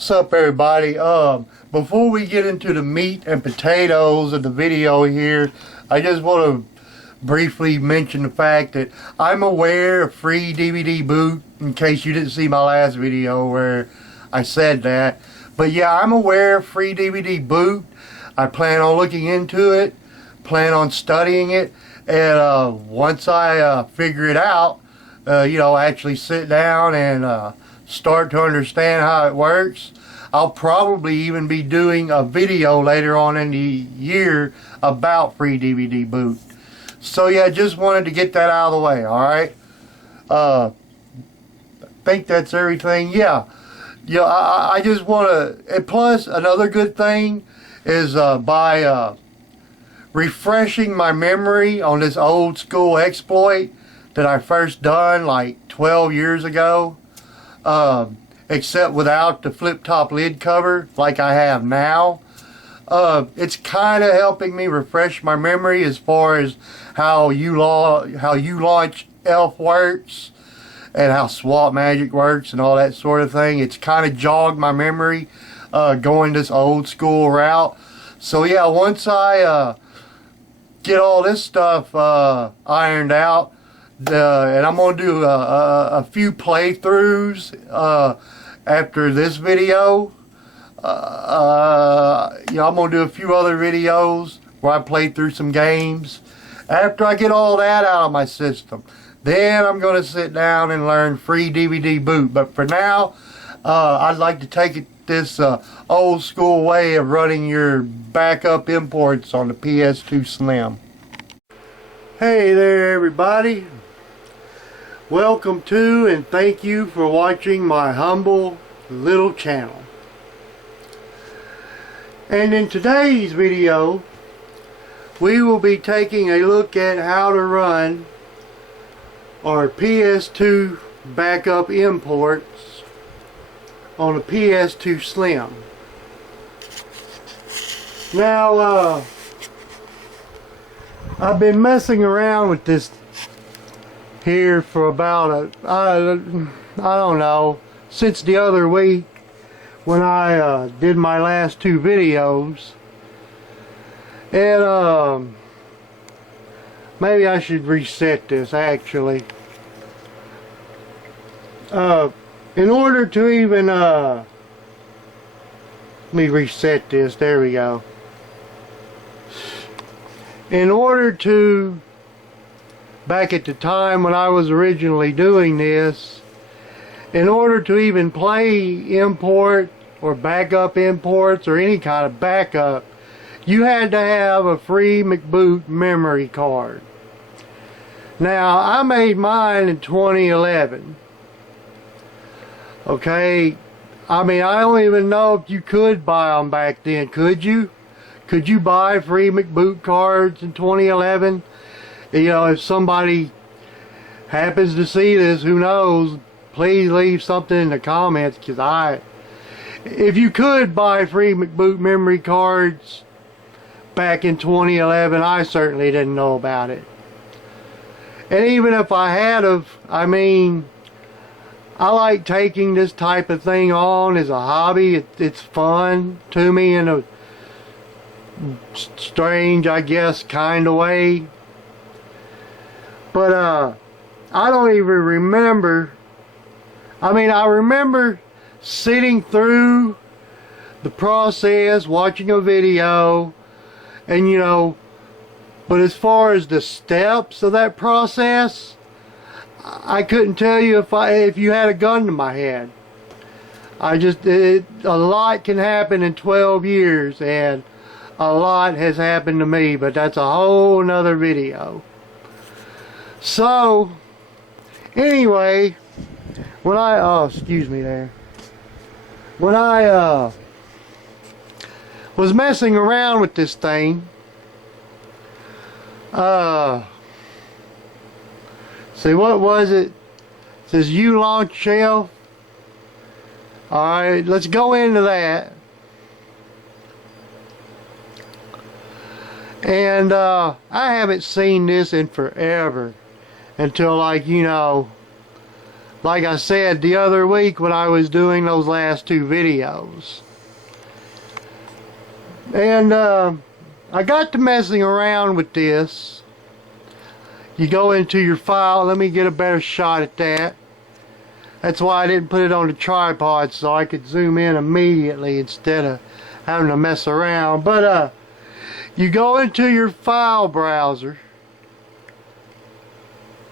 What's up, everybody? Before we get into the meat and potatoes of the video here, I just want to briefly mention the fact that I'm aware of free DVD boot, in case you didn't see my last video where I said that. But yeah, I'm aware of free DVD boot. I plan on looking into it, plan on studying it, and once I figure it out, actually sit down and start to understand how it works, I'll probably even be doing a video later on in the year about free DVD boot. So yeah, just wanted to get that out of the way, alright? I think that's everything. Yeah, I just want to, and plus another good thing is by refreshing my memory on this old school exploit that I first done like 12 years ago, except without the flip top lid cover like I have now. It's kind of helping me refresh my memory as far as how you launch ELF works and how SWAT magic works and all that sort of thing. It's kind of jogged my memory going this old school route. So yeah, once I get all this stuff ironed out, and I'm going to do a few playthroughs after this video. I'm going to do a few other videos where I play through some games. After I get all that out of my system, then I'm going to sit down and learn free DVD boot. But for now, I'd like to take it this old school way of running your backup imports on the ps2 Slim. Hey there, everybody. Welcome to and thank you for watching my humble little channel. And in today's video, we will be taking a look at how to run our ps2 backup imports on a ps2 Slim. Now, I've been messing around with this here for about I don't know, since the other week when I did my last two videos. And maybe I should reset this actually. In order to even let me reset this. There we go. In order to, back at the time when I was originally doing this, in order to even play import or backup imports or any kind of backup, you had to have a free McBoot memory card. Now, I made mine in 2011. Okay, I mean, I don't even know if you could buy them back then. Could you? Could you buy free McBoot cards in 2011? You know, if somebody happens to see this, who knows, please leave something in the comments, because if you could buy free McBoot memory cards back in 2011, I certainly didn't know about it. And even if I had of, I mean, I like taking this type of thing on as a hobby. It's fun to me in a strange, I guess, kind of way. But I don't even remember. I mean, I remember sitting through the process, watching a video, and but as far as the steps of that process, I couldn't tell you if you had a gun to my head. A lot can happen in 12 years, and a lot has happened to me, but that's a whole nother video. So, anyway, when excuse me there. When I was messing around with this thing, see, what was it? It says U-launch shelf. Alright, let's go into that. And I haven't seen this in forever, until, like, like I said the other week when I was doing those last two videos. And I got to messing around with this. You go into your file. Let me get a better shot at that. That's why I didn't put it on the tripod, so I could zoom in immediately instead of having to mess around. But you go into your file browser,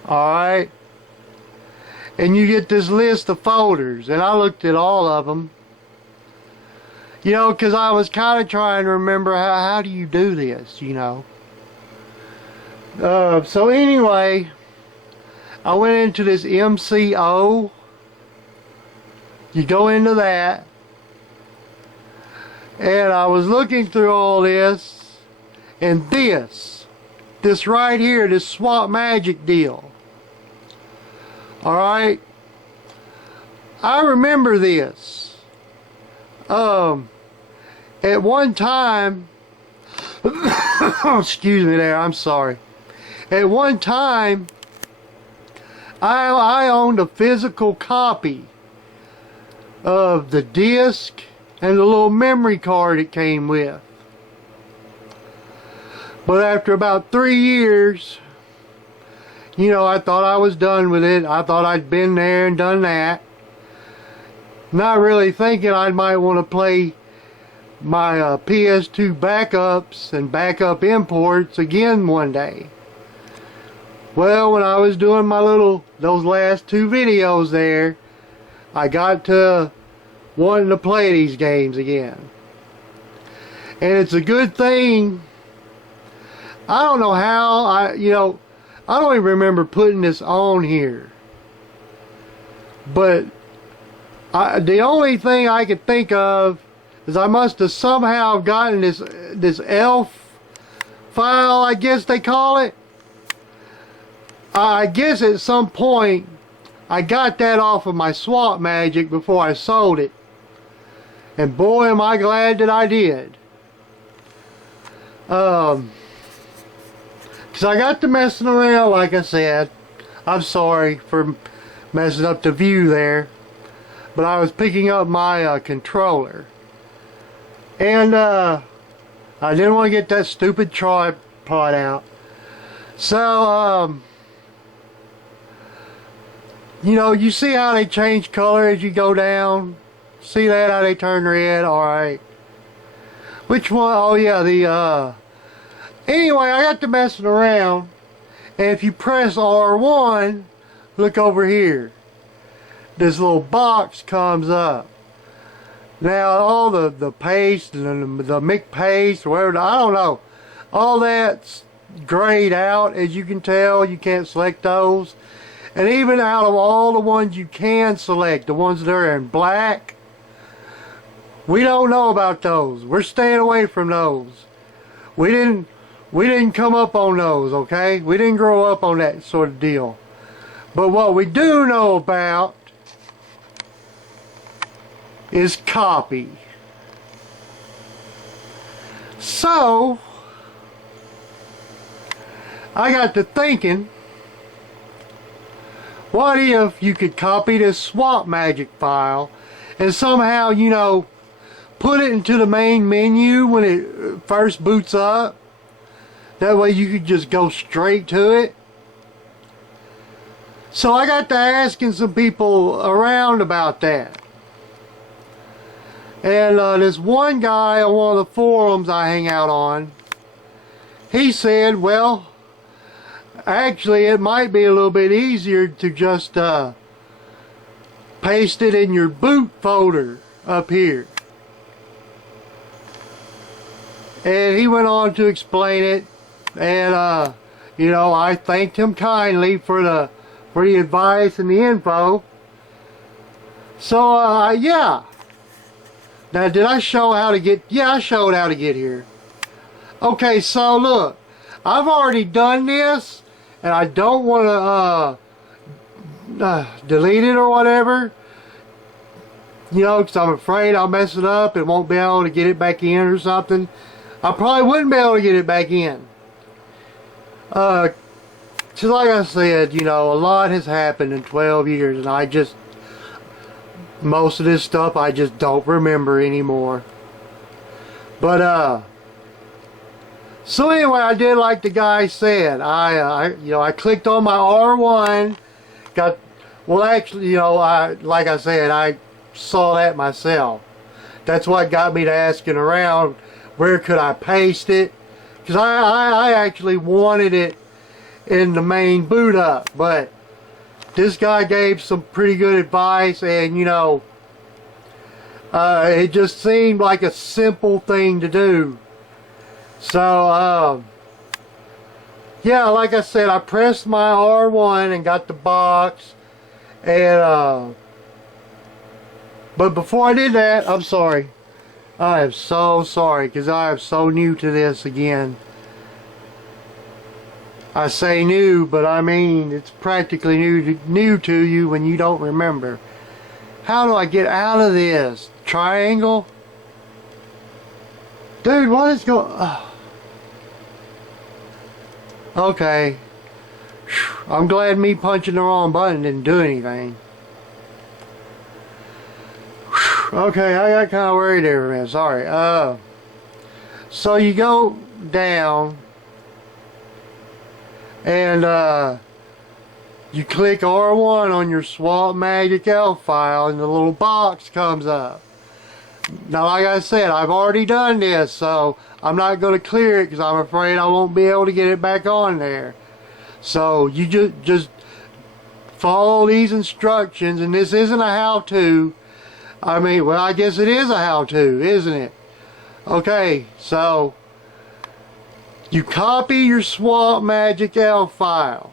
alright, and you get this list of folders, and I looked at all of them, you know, because I was kind of trying to remember how do you do this, you know. So anyway, I went into this MCO. You go into that, and I was looking through all this, and this right here, this Swap Magic deal. Alright, I remember this. At one time, excuse me there, I'm sorry. At one time, I owned a physical copy of the disc and the little memory card it came with. But after about 3 years, you know, I thought I was done with it. I thought I'd been there and done that. Not really thinking I might want to play my ps2 backups and backup imports again one day. Well, when I was doing those last two videos there, I got to wanting to play these games again. And it's a good thing. I don't know how, I don't even remember putting this on here. But the only thing I could think of is I must have somehow gotten this ELF file, I guess they call it. I guess at some point I got that off of my Swap Magic before I sold it. And boy, am I glad that I did. Because I got to messing around, like I said. I'm sorry for messing up the view there. But I was picking up my controller. And I didn't want to get that stupid tripod out. So, you know, you see how they change color as you go down? See that, how they turn red? Alright. Which one? Oh yeah, anyway, I got to messing around. And if you press R1, look over here. This little box comes up. Now, all the paste, and the MIC paste, or whatever, I don't know. All that's grayed out, as you can tell. You can't select those. And even out of all the ones you can select, the ones that are in black, we don't know about those. We're staying away from those. We didn't come up on those, okay? We didn't grow up on that sort of deal. But what we do know about is copy. So, I got to thinking, what if you could copy this Swap Magic file and somehow, you know, put it into the main menu when it first boots up? That way you could just go straight to it. So I got to asking some people around about that. And this one guy on one of the forums I hang out on, he said, well, actually it might be a little bit easier to just paste it in your boot folder up here. And he went on to explain it, and you know, I thanked him kindly for the advice and the info. So yeah. Now, did I show how to get... Yeah, I showed how to get here. Okay, so look. I've already done this, and I don't want to delete it or whatever. You know, because I'm afraid I'll mess it up and won't be able to get it back in or something. I probably wouldn't be able to get it back in. just like I said, you know, a lot has happened in 12 years, and most of this stuff I just don't remember anymore. But so anyway, I did like the guy said. I clicked on my R1, like I said, I saw that myself. That's what got me to asking around, where could I paste it? Because I actually wanted it in the main boot up, but this guy gave some pretty good advice, and you know, it just seemed like a simple thing to do. So yeah, like I said, I pressed my R1 and got the box, and but before I did that, I'm sorry. I am so sorry, because I am so new to this again. I say new, but I mean it's practically new to you when you don't remember. How do I get out of this? Triangle? Dude, what is going... Okay. I'm glad me punching the wrong button didn't do anything. Okay, I got kind of worried there for a minute. Sorry. So you go down, and you click R1 on your Swap Magic Elf file, and the little box comes up. Now, like I said, I've already done this, so I'm not going to clear it because I'm afraid I won't be able to get it back on there. So you just follow these instructions, and this isn't a how-to. I mean, well, I guess it is a how-to, isn't it? Okay, so you copy your Swap Magic Elf file.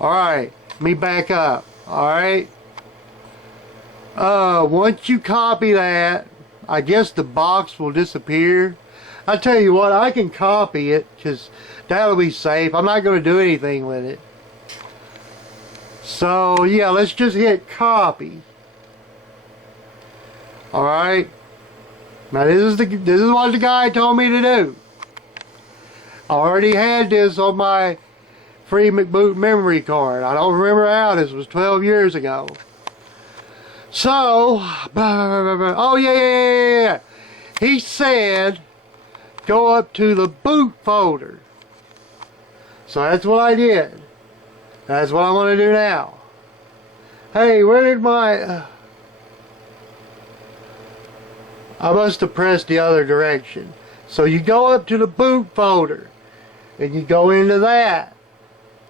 Alright, let me back up. Alright. Once you copy that, I guess the box will disappear. I tell you what, I can copy it because that'll be safe. I'm not going to do anything with it. So yeah, let's just hit copy. Alright. Now this is what the guy told me to do. I already had this on my free McBoot memory card. I don't remember how, this was 12 years ago. So, oh yeah. He said, go up to the boot folder. So that's what I did. That's what I'm going to do now. Hey, where did my... I must have pressed the other direction. So you go up to the boot folder, and you go into that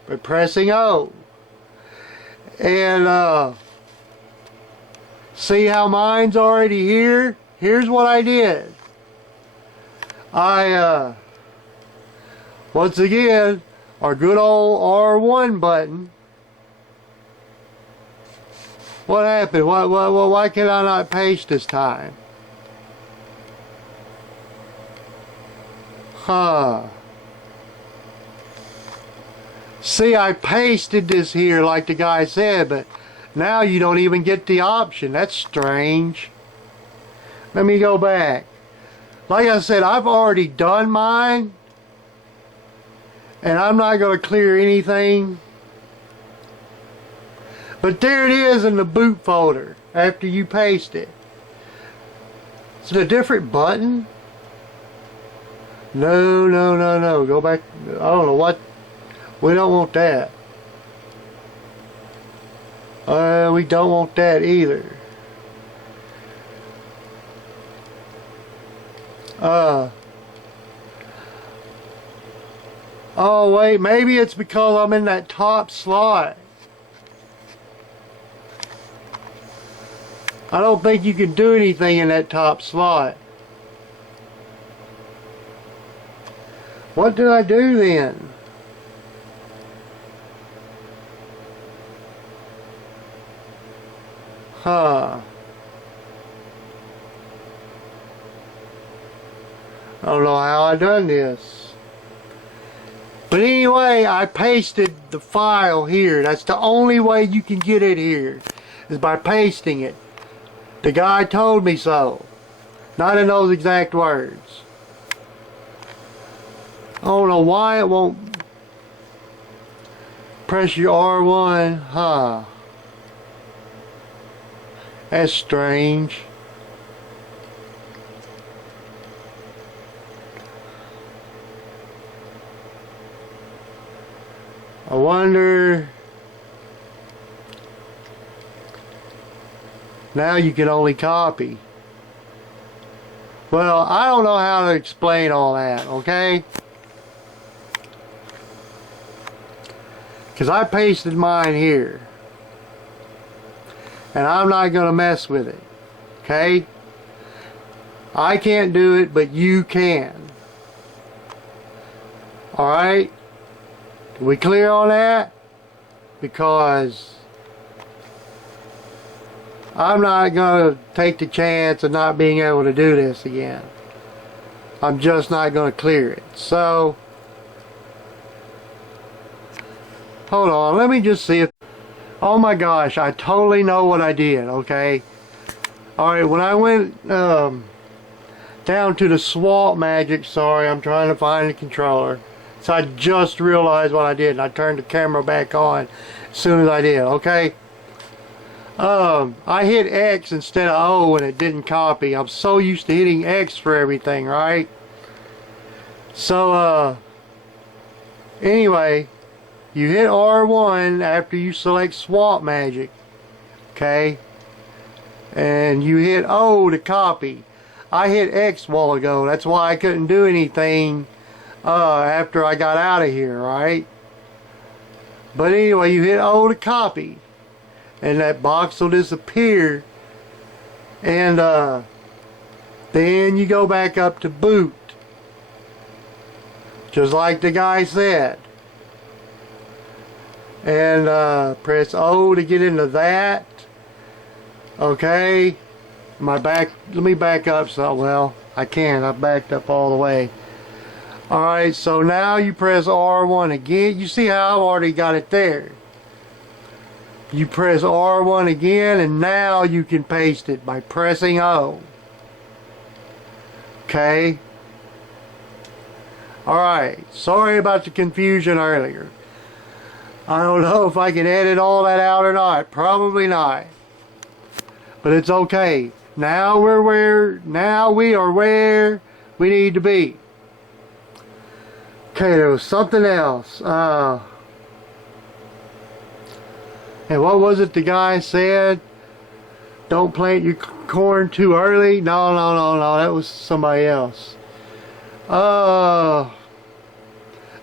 by pressing O. And see how mine's already here? Here's what I did. I once again, our good old R1 button. What happened? Why can I not paste this time? Huh. See, I pasted this here like the guy said, but now you don't even get the option. That's strange. Let me go back. Like I said, I've already done mine, and I'm not going to clear anything. But there it is in the boot folder after you paste it. Is it a different button? No. Go back. I don't know what. We don't want that. We don't want that either. Oh wait, maybe it's because I'm in that top slot. I don't think you can do anything in that top slot. What did I do then? Huh. I don't know how I done this. But anyway, I pasted the file here. That's the only way you can get it here, is by pasting it. The guy told me so. Not in those exact words. I don't know why it won't... Press your R1, huh? That's strange. I wonder. Now you can only copy. Well, I don't know how to explain all that, okay? Because I pasted mine here. And I'm not going to mess with it. Okay? I can't do it, but you can. Alright? Are we clear on that? Because I'm not going to take the chance of not being able to do this again. I'm just not going to clear it. So, hold on, let me just see if... Oh my gosh, I totally know what I did, okay? Alright, when I went down to the swap magic, sorry, I'm trying to find the controller. So I just realized what I did, and I turned the camera back on as soon as I did, okay? I hit X instead of O and it didn't copy. I'm so used to hitting X for everything, right? So, anyway, you hit R1 after you select swap magic, okay? And you hit O to copy. I hit X a while ago, that's why I couldn't do anything after I got out of here, right? But anyway, you hit O to copy, and that box will disappear, and then you go back up to boot, just like the guy said, and press O to get into that. Okay, let me back up. So, well, I can't, I backed up all the way. Alright, so now you press R1 again. You see how I've already got it there. You press R1 again, and now you can paste it by pressing O. Okay? Alright, sorry about the confusion earlier. I don't know if I can edit all that out or not. Probably not. But it's okay. Now we are where we need to be. Okay, there was something else. And what was it the guy said? Don't plant your corn too early. No, that was somebody else.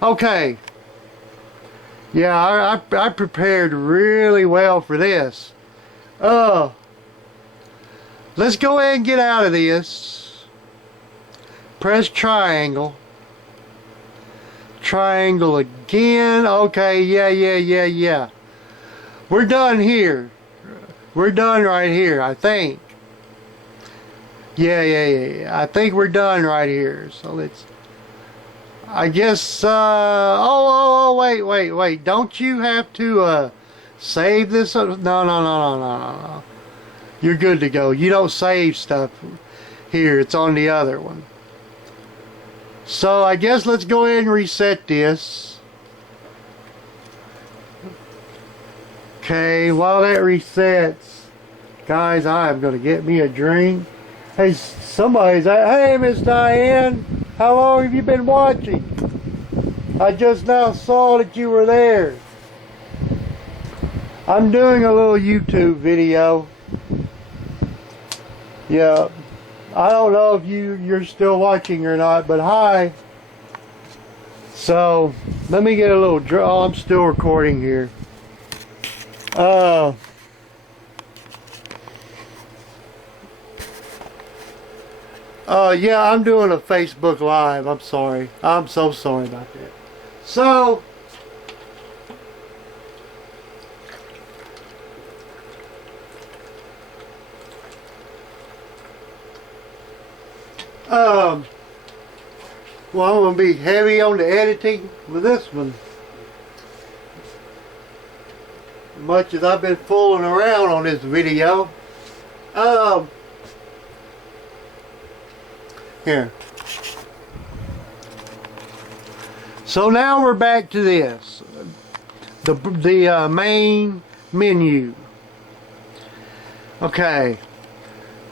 Okay. Yeah, I prepared really well for this. Let's go ahead and get out of this. Press triangle. Triangle again. Okay, yeah. We're done here. We're done right here, I think. Yeah. I think we're done right here. So let's... I guess, wait. Don't you have to, save this? No. You're good to go. You don't save stuff here. It's on the other one. So I guess let's go ahead and reset this. Okay, while that resets, guys, I'm going to get me a drink. Hey, somebody's... Hey, Miss Diane, how long have you been watching? I just now saw that you were there. I'm doing a little YouTube video. Yeah, I don't know if you're still watching or not, but hi. So, let me get a little draw. I'm still recording here. Yeah, I'm doing a Facebook Live. I'm sorry. I'm so sorry about that. So, well, I'm going to be heavy on the editing with this one. Much as I've been fooling around on this video. Here. So now we're back to this. the main menu. Okay,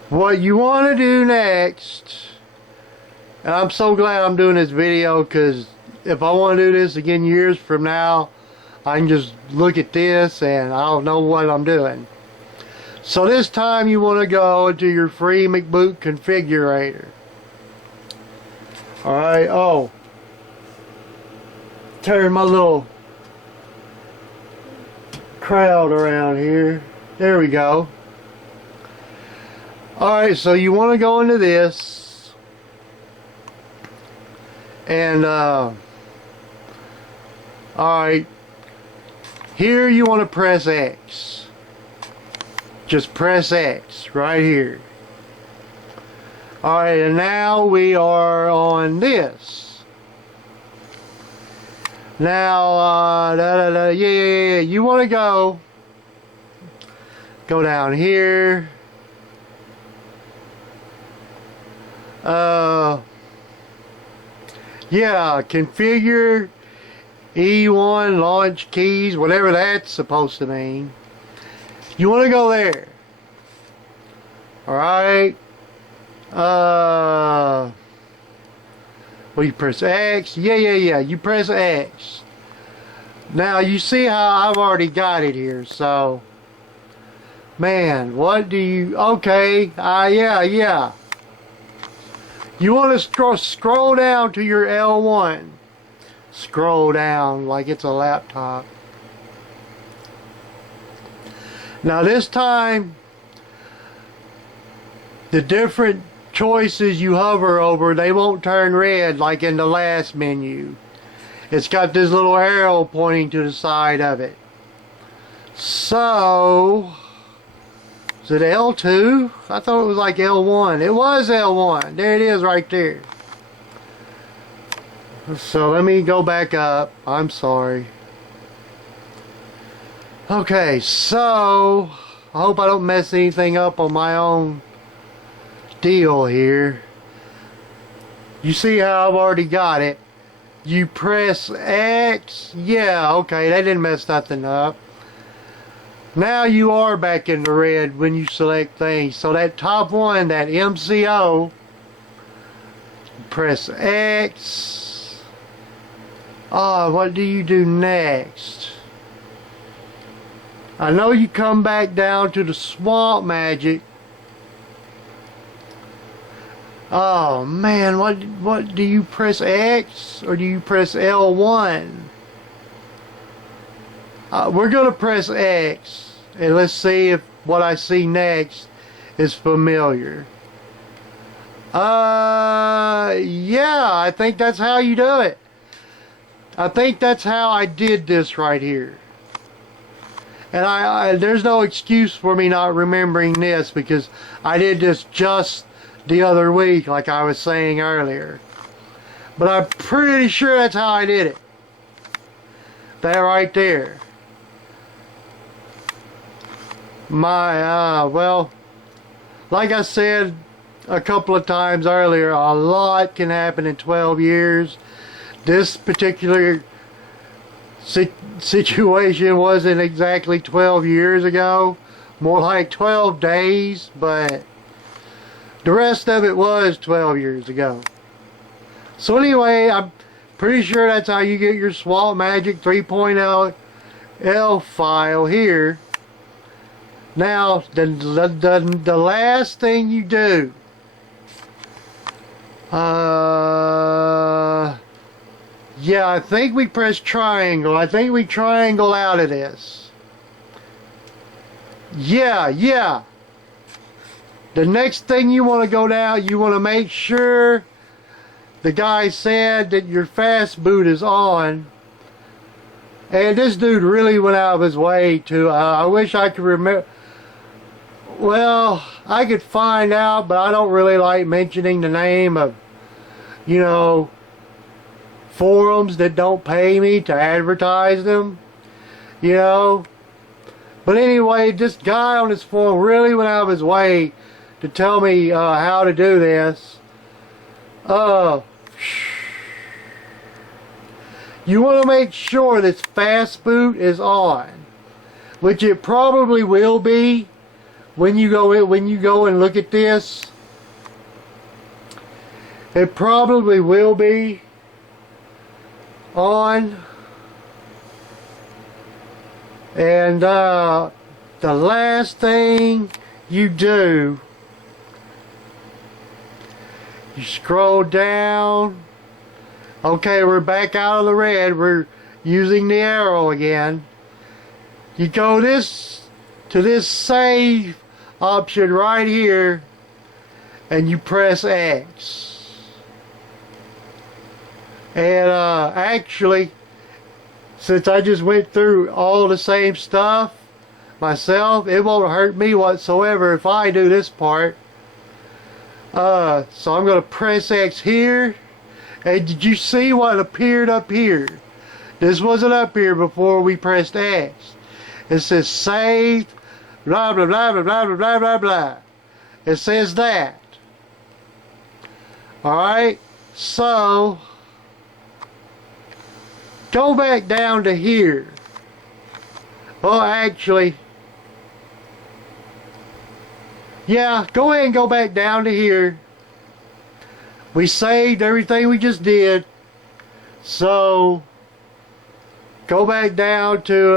what you want to do next, and I'm so glad I'm doing this video, because if I want to do this again years from now, I can just look at this and I'll know what I'm doing. So this time you want to go into your free McBoot configurator. Alright, oh, turn my little crowd around here. There we go. Alright, so you want to go into this, and alright, here you want to press X. Just press X right here. Alright, and now we are on this. Now, yeah, you want to go down here. Yeah, configure E1 launch keys, whatever that's supposed to mean. You want to go there. Alright. Well, you press X. Yeah. You press X. Now, you see how I've already got it here, so. Man, what do you. Okay. Yeah. You want to scroll down to your L1. Scroll down like it's a laptop. Now this time, the different choices you hover over, they won't turn red like in the last menu. It's got this little arrow pointing to the side of it. So, is it L2? I thought it was like L1. It was L1. There it is right there. So let me go back up. I'm sorry. Okay, so I hope I don't mess anything up on my own deal here. You see how I've already got it. You press X. Yeah, okay, that didn't mess nothing up. Now you are back in the red when you select things. So that top one, that MCO, press X. What do you do next? I know you come back down to the Swamp Magic. Oh man, what do you press X or do you press L1? We're gonna press X, and let's see if what I see next is familiar. Yeah, I think that's how you do it. I think that's how I did this right here. And there's no excuse for me not remembering this, because I did this just the other week, like I was saying earlier. But I'm pretty sure that's how I did it. That right there. Well, like I said a couple of times earlier, a lot can happen in 12 years. This particular situation wasn't exactly 12 years ago, more like 12 days, but the rest of it was 12 years ago. So anyway, I'm pretty sure that's how you get your Swamp Magic 3.0 L file here. Now, the last thing you do, yeah, I think we press triangle. I think we triangle out of this. Yeah. The next thing you want to go down, you want to make sure the guy said that your fast boot is on. And this dude really went out of his way to, I wish I could remember. Well, I could find out, but I don't really like mentioning the name of, you know, forums that don't pay me to advertise them, you know. But anyway, this guy on this forum really went out of his way to tell me how to do this. you want to make sure this fast boot is on, which it probably will be when you go and look at this. It probably will be on. And the last thing you do, you scroll down. Okay, we're back out of the red. We're using the arrow again. You go to this save option right here, and you press X. And actually, since I just went through all the same stuff myself, it won't hurt me whatsoever if I do this part. So I'm going to press X here. And did you see what appeared up here? This wasn't up here before we pressed X. It says save, blah, blah, blah, blah, blah, blah, blah, blah. It says that. Alright, so go back down to here. Well, actually, yeah, go ahead and go back down to here. We saved everything we just did. So, go back down to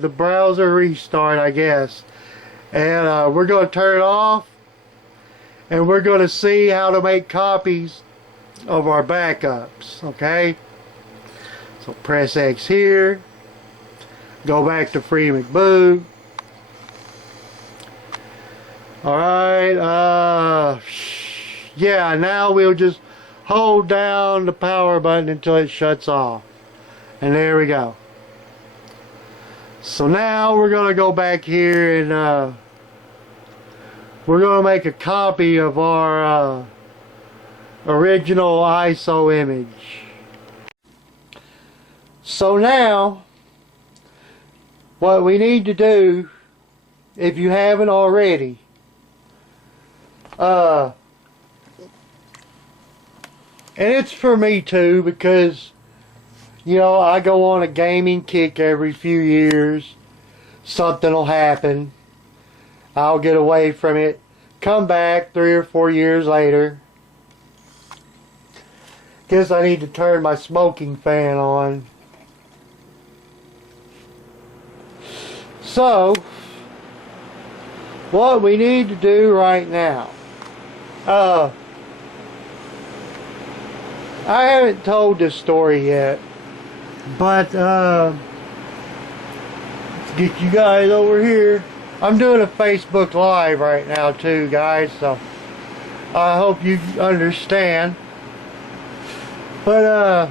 the browser restart, I guess. And we're going to turn it off. And we're going to see how to make copies of our backups. Okay? So, press X here. Go back to free McBoot. Alright, yeah, now we'll just hold down the power button until it shuts off. And there we go. So now we're going to go back here and we're going to make a copy of our original ISO image. So now, what we need to do, if you haven't already, and it's for me too, because, you know, I go on a gaming kick every few years. Something will happen. I'll get away from it. Come back 3 or 4 years later. Guess I need to turn my smoking fan on. So, what we need to do right now. I haven't told this story yet, but let's get you guys over here. I'm doing a Facebook Live right now too, guys, so I hope you understand. But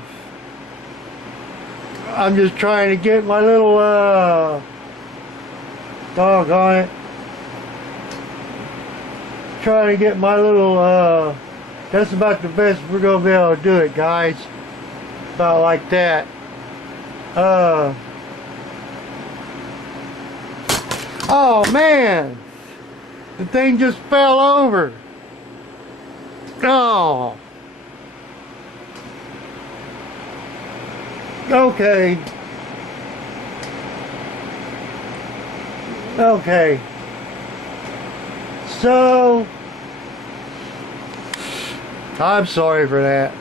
I'm just trying to get my little doggone it. Trying to get my little that's about the best we're gonna be able to do it, guys. About like that. Oh man, the thing just fell over. Oh. Okay. Okay. So, I'm sorry for that.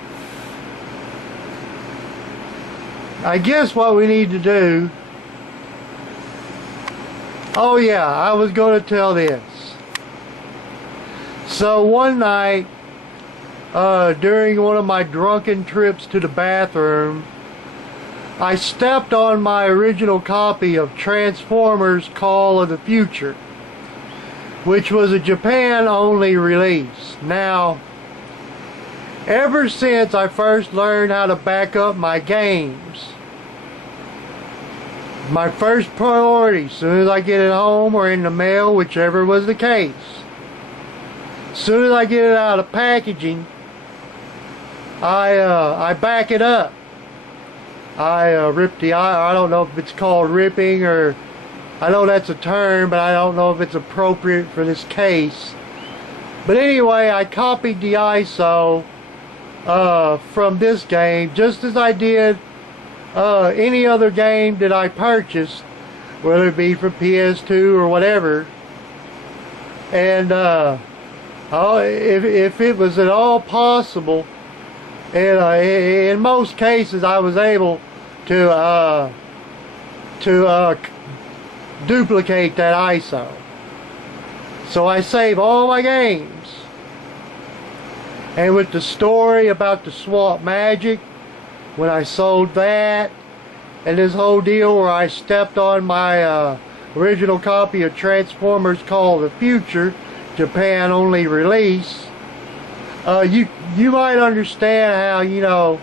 I guess what we need to do... Oh yeah, I was going to tell this. So one night, during one of my drunken trips to the bathroom, I stepped on my original copy of Transformers Call of the Future, which was a Japan-only release. Now, ever since I first learned how to back up my games, my first priority, as soon as I get it home or in the mail, whichever was the case, as soon as I get it out of packaging, I back it up. I rip the, I don't know if it's called ripping, or I know that's a term, but I don't know if it's appropriate for this case. But anyway, I copied the ISO from this game, just as I did any other game that I purchased, whether it be for PS2 or whatever. And if it was at all possible, and in most cases I was able to duplicate that ISO. So I save all my games. And with the story about the swap magic, when I sold that, and this whole deal where I stepped on my original copy of Transformers Call of the Future, Japan only release, you might understand how, you know,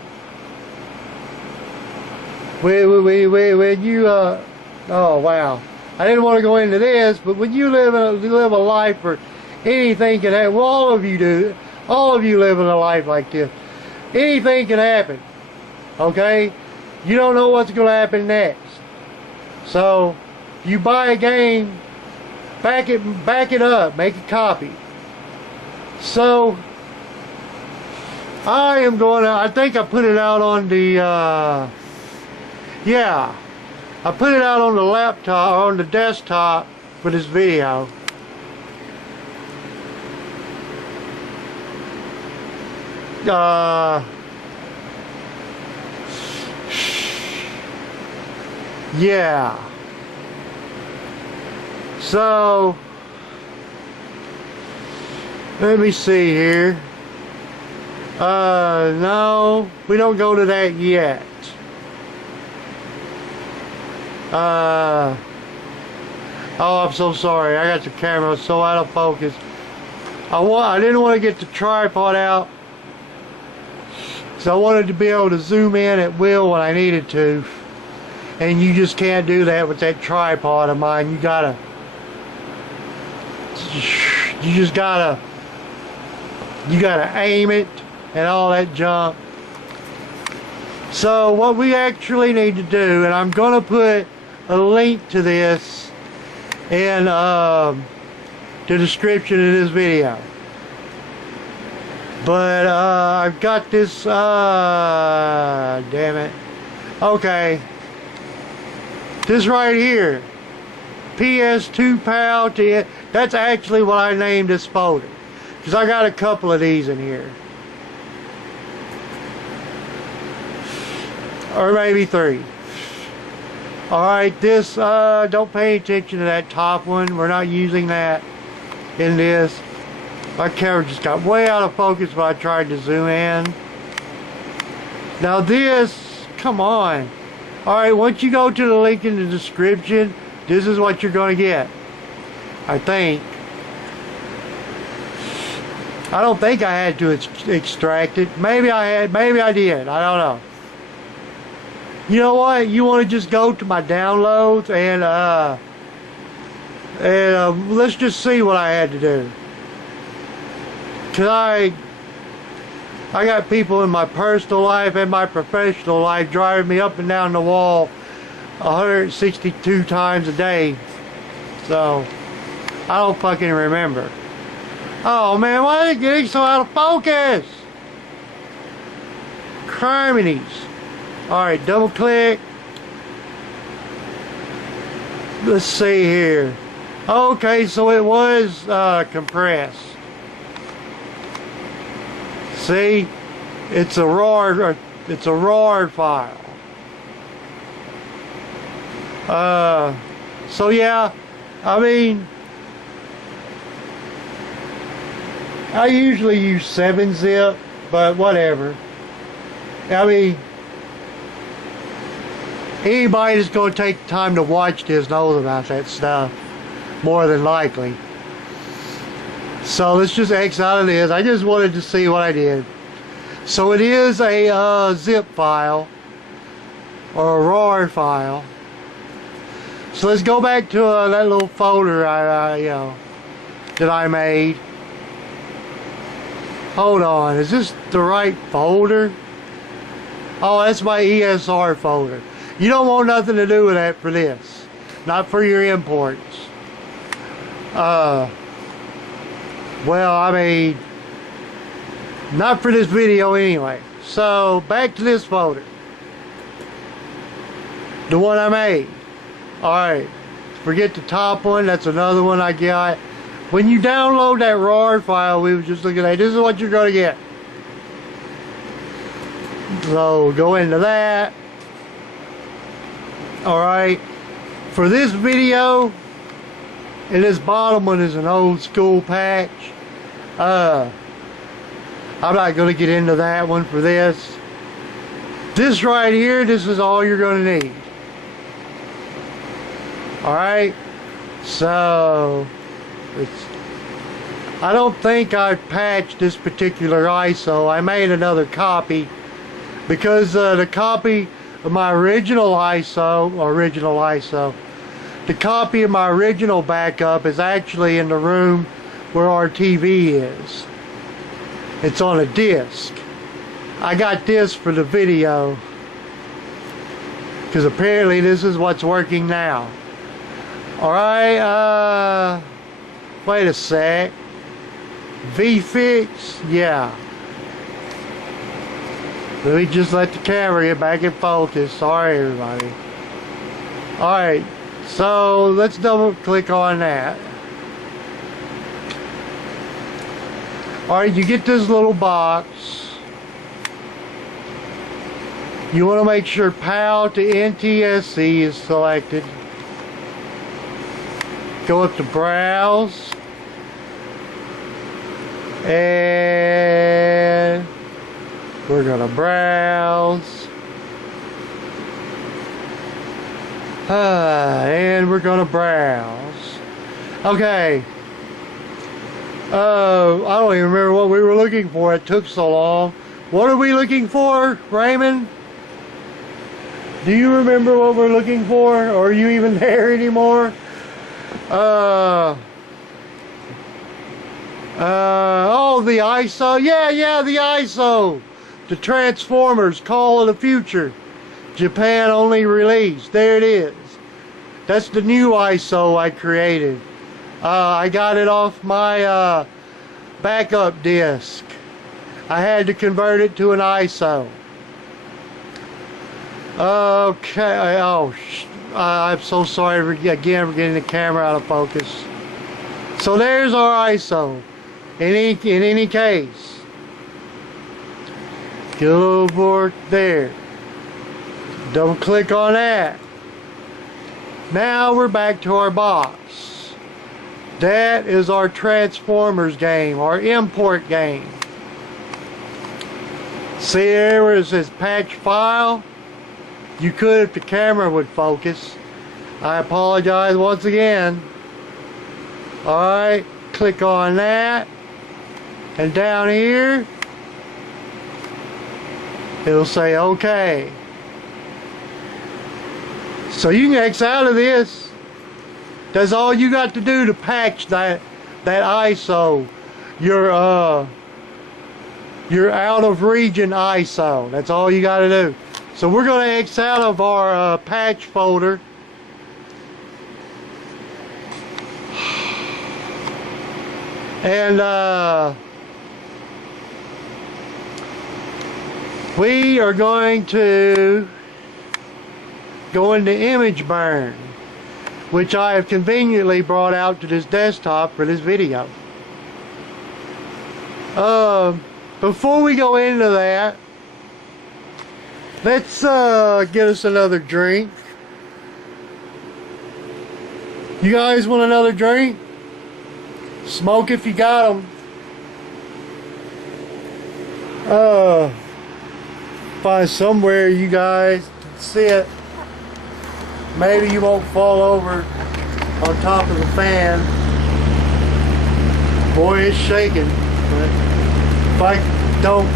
when you oh wow, I didn't want to go into this, but when you live a life where anything can happen, well, all of you do, all of you live in a life like this, anything can happen, okay? You don't know what's going to happen next. So if you buy a game, back it up, make a copy. So I think I put it out on the yeah, I put it out on the laptop, or on the desktop for this video. Yeah. So let me see here. No, we don't go to that yet. Oh, I'm so sorry. I got the camera so out of focus. I didn't want to get the tripod out, so I wanted to be able to zoom in at will when I needed to. And you just can't do that with that tripod of mine. You just gotta aim it and all that junk. So what we actually need to do, and I'm gonna put a link to this in the description of this video. But I've got this, damn it. Okay. This right here, ps2 PAL, that's actually what I named this folder. Because I got a couple of these in here. Or maybe 3. Alright, this, don't pay attention to that top one. We're not using that in this. My camera just got way out of focus when I tried to zoom in. Now this, come on. Alright, once you go to the link in the description, this is what you're going to get. I think. I don't think I had to extract it. Maybe I had, maybe I did. I don't know. You know what? You want to just go to my downloads and let's just see what I had to do. Cause I got people in my personal life and my professional life driving me up and down the wall 162 times a day. So I don't fucking remember. Oh man, why is it getting so out of focus? Criminies. Alright, double click. Let's see here. Okay, so it was compressed. See? It's a RAR file. So yeah, I mean, I usually use 7-zip, but whatever. I mean, anybody that's going to take the time to watch this knows about that stuff, more than likely. So let's just X out of this. I just wanted to see what I did. So it is a zip file, or a RAR file. So let's go back to that little folder that I made. Hold on, is this the right folder? Oh, that's my ESR folder. You don't want nothing to do with that for this. Not for your imports. Well, I mean, not for this video anyway. So, back to this folder. The one I made. Alright. Forget the top one. That's another one I got. When you download that RAR file we were just looking at, this is what you're going to get. So go into that. Alright. For this video, and this bottom one is an old school patch. I'm not going to get into that one for this. This right here, this is all you're going to need. Alright, so I don't think I've patched this particular ISO. I made another copy because the copy of my original ISO, the copy of my original backup is actually in the room where our TV is. It's on a disc. I got this for the video because apparently this is what's working now. Alright, wait a sec. VFix, yeah. Let me just let the camera get back in focus. Sorry everybody. Alright, so let's double click on that. Alright, you get this little box. You want to make sure PAL to NTSC is selected. Go up to browse, and we're gonna browse, and we're gonna browse. Okay. I don't even remember what we were looking for. It took so long. What are we looking for, Raymond? Do you remember what we're looking for? Or are you even there anymore? Oh, the ISO. Yeah, the ISO. The Transformers Call of the Future. Japan only release. There it is. That's the new ISO I created. I got it off my backup disk. I had to convert it to an ISO. Okay. Oh, I'm so sorry again for getting the camera out of focus. So there's our ISO. In any case, go over there. Double click on that. Now we're back to our box. That is our Transformers game, our import game. See there where it says patch file? You could if the camera would focus. I apologize once again. Alright, click on that. And down here, it'll say OK. So you can X out of this. That's all you got to do to patch that ISO. Your out of region ISO. That's all you got to do. So we're going to X out of our patch folder. And we are going to go into imgburn, which I have conveniently brought out to this desktop for this video. Before we go into that, let's get us another drink. You guys want another drink? Smoke if you got them. Find somewhere you guys can sit. Maybe you won't fall over on top of the fan. Boy, it's shaking. But if I don't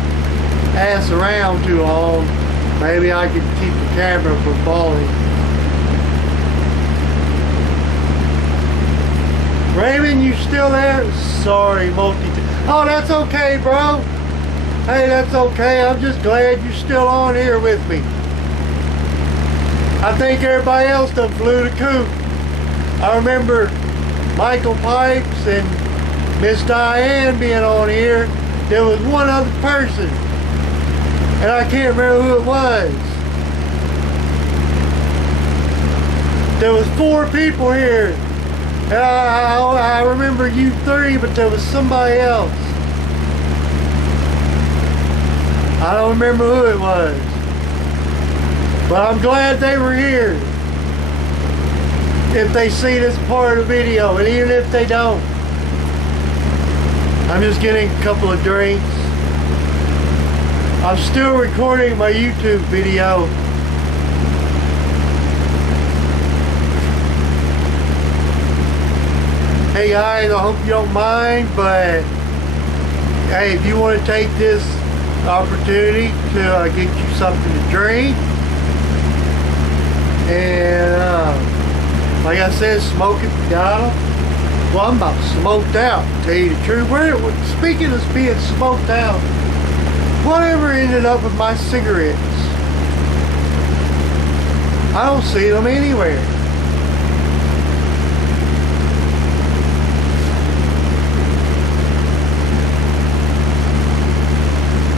ass around too long, maybe I could keep the camera from falling. Raymond, you still there? Sorry, oh, that's okay, bro. Hey, that's okay. I'm just glad you're still on here with me. I think everybody else done flew the coop. I remember Michael Pipes and Miss Diane being on here. There was one other person, and I can't remember who it was. There was 4 people here. And I remember you 3, but there was somebody else. I don't remember who it was. But I'm glad they were here. If they see this part of the video, and even if they don't. I'm just getting a couple of drinks. I'm still recording my YouTube video. Hey guys, I hope you don't mind, but hey, if you want to take this opportunity to get you something to drink, and like I said, smoke if you got them. Well, I'm about smoked out, to tell you the truth. Speaking of being smoked out, whatever ended up with my cigarettes? I don't see them anywhere.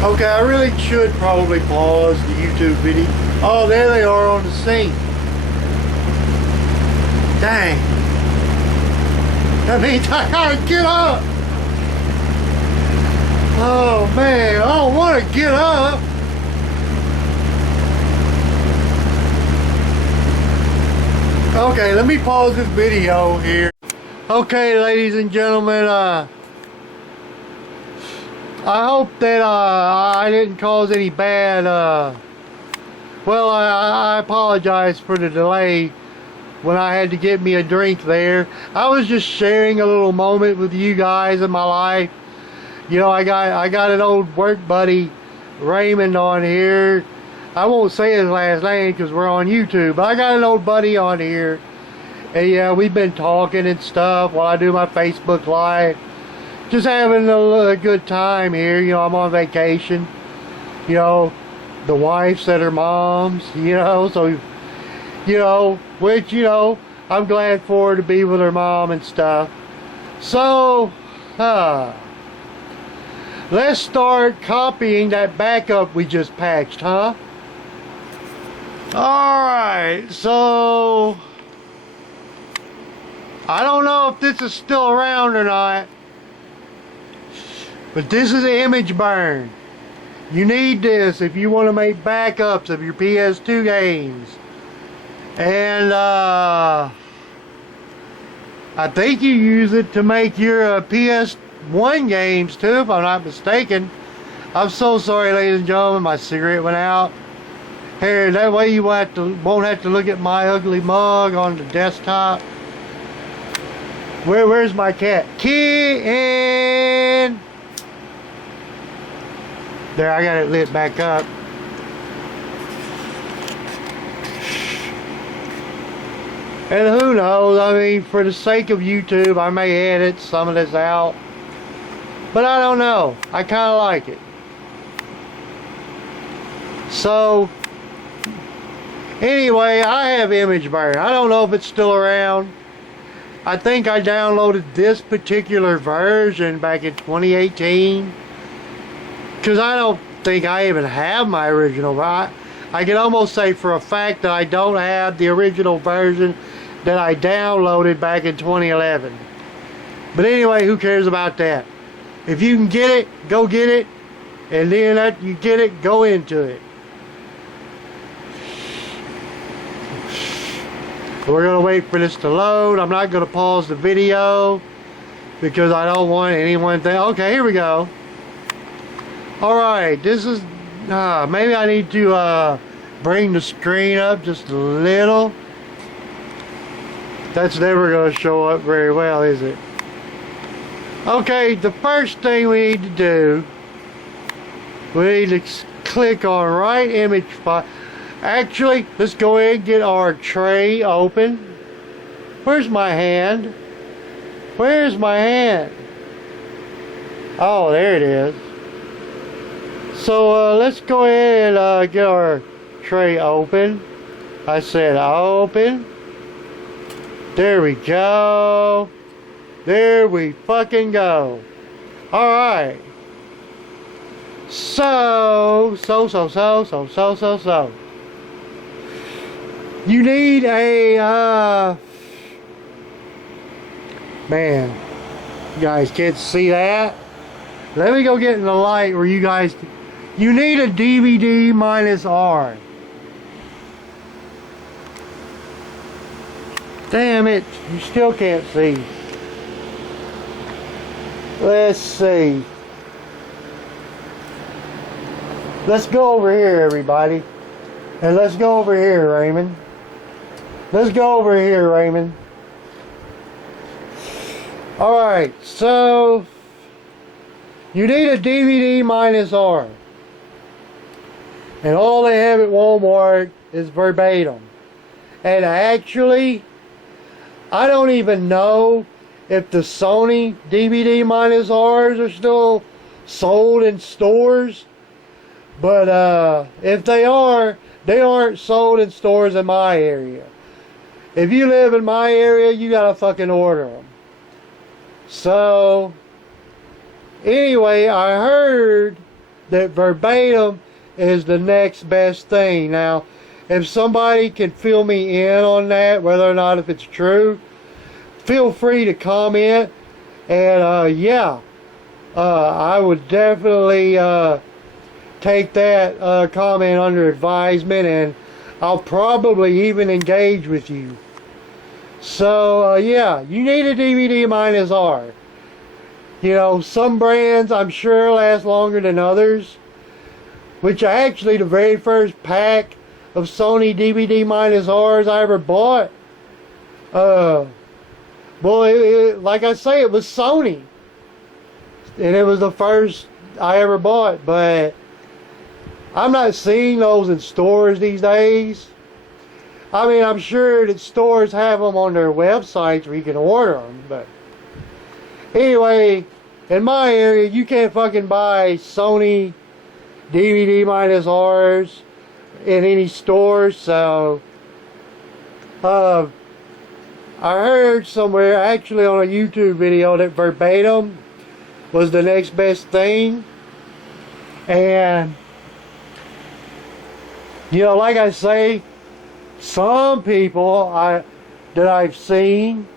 Okay, I really should probably pause the YouTube video. Oh, there they are on the scene. Dang. That means I gotta get up. Oh man, I don't want to get up. Okay, let me pause this video here. Okay, ladies and gentlemen, I hope that I didn't cause any bad, well, I apologize for the delay when I had to get me a drink there. I was just sharing a little moment with you guys in my life. You know, I got an old work buddy, Raymond, on here. I won't say his last name because we're on YouTube, but I got an old buddy on here. And yeah, we've been talking and stuff while I do my Facebook Live. Just having a good time here. You know, I'm on vacation. You know, the wife's at her mom's, you know, so, you know, which, you know, I'm glad for her to be with her mom and stuff. So, let's start copying that backup we just patched, huh? Alright, so I don't know if this is still around or not, but this is imgburn. You need this if you want to make backups of your ps2 games. And I think you use it to make your ps1 games too, if I'm not mistaken. I'm so sorry, ladies and gentlemen, my cigarette went out. Here, that way you won't have to look at my ugly mug on the desktop. Where's my cat? Kitten! There, I got it lit back up. And who knows, I mean, for the sake of YouTube, I may edit some of this out. But I don't know. I kind of like it. So, anyway, I have imgburn. I don't know if it's still around. I think I downloaded this particular version back in 2018. Because I don't think I even have my original. I can almost say for a fact that I don't have the original version that I downloaded back in 2011. But anyway, who cares about that? If you can get it, go get it. And then that you get it, go into it. We're going to wait for this to load. I'm not going to pause the video because I don't want anyone to think, okay, here we go. Alright, this is, maybe I need to bring the screen up just a little. That's never going to show up very well, is it? Okay, the first thing we need to do, we need to click on right image file. Actually, let's go ahead and get our tray open. Where's my hand? Where's my hand? Oh, there it is. So let's go ahead and get our tray open. I said open. There we go. There we fucking go. Alright. So. You need a, man, you guys can't see that. Let me go get in the light where you guys, you need a DVD minus R. Damn it, you still can't see. Let's see. Let's go over here, everybody. And let's go over here, Raymond. Let's go over here, Raymond. Alright, so you need a DVD minus R. And all they have at Walmart is verbatim. And actually, I don't even know if the Sony DVD minus R's are still sold in stores. But if they are, they aren't sold in stores in my area. If you live in my area, you gotta fucking order them. So, anyway, I heard that verbatim is the next best thing. Now, if somebody can fill me in on that, whether or not if it's true, feel free to comment. And yeah, I would definitely take that comment under advisement, and I'll probably even engage with you. So yeah, you need a DVD minus R. You know, some brands I'm sure last longer than others, which actually the very first pack of Sony DVD minus R's I ever bought, well, like I say, it was Sony, and it was the first I ever bought. But I'm not seeing those in stores these days. I mean, I'm sure that stores have them on their websites where you can order them, but anyway, in my area, you can't fucking buy Sony DVD minus R's in any stores. So I heard somewhere, actually on a YouTube video, that verbatim was the next best thing. And you know, like I say, some people that I've seen,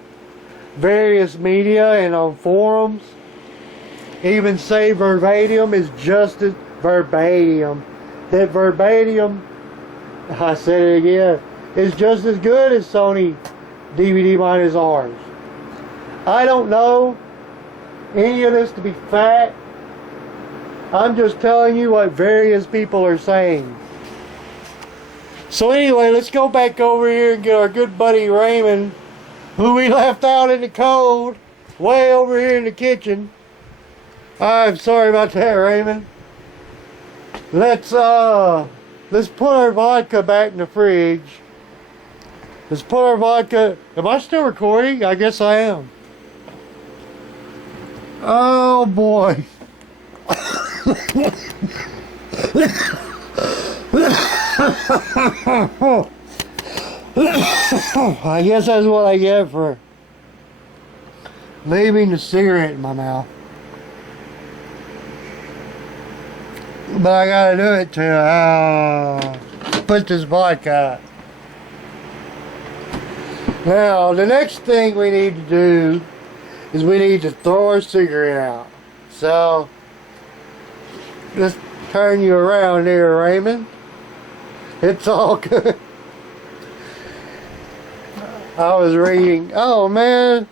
various media and on forums, even say verbatim is just as verbatim. That verbatim, I said it again, is just as good as Sony DVD minus R's. I don't know any of this to be fact. I'm just telling you what various people are saying. So anyway, let's go back over here and get our good buddy Raymond, who we left out in the cold, way over here in the kitchen. I'm sorry about that, Raymond. Let's put our vodka back in the fridge. Let's put our vodka. Am I still recording? I guess I am. Oh boy. I guess that's what I get for leaving the cigarette in my mouth. But I gotta do it to put this vodka out. Now, the next thing we need to do is we need to throw our cigarette out. So, just turn you around there, Raymond. It's all good. I was reading. Oh man,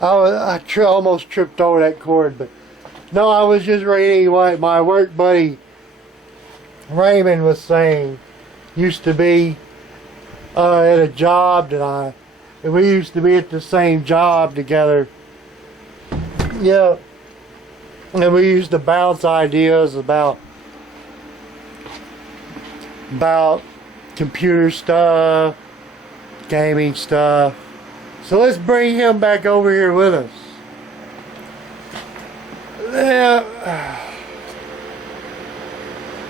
I almost tripped over that cord, but no, I was just reading what my work buddy Raymond was saying. Used to be at a job that we used to be at the same job together. Yeah, and we used to bounce ideas about computer stuff, gaming stuff. So let's bring him back over here with us. Yeah.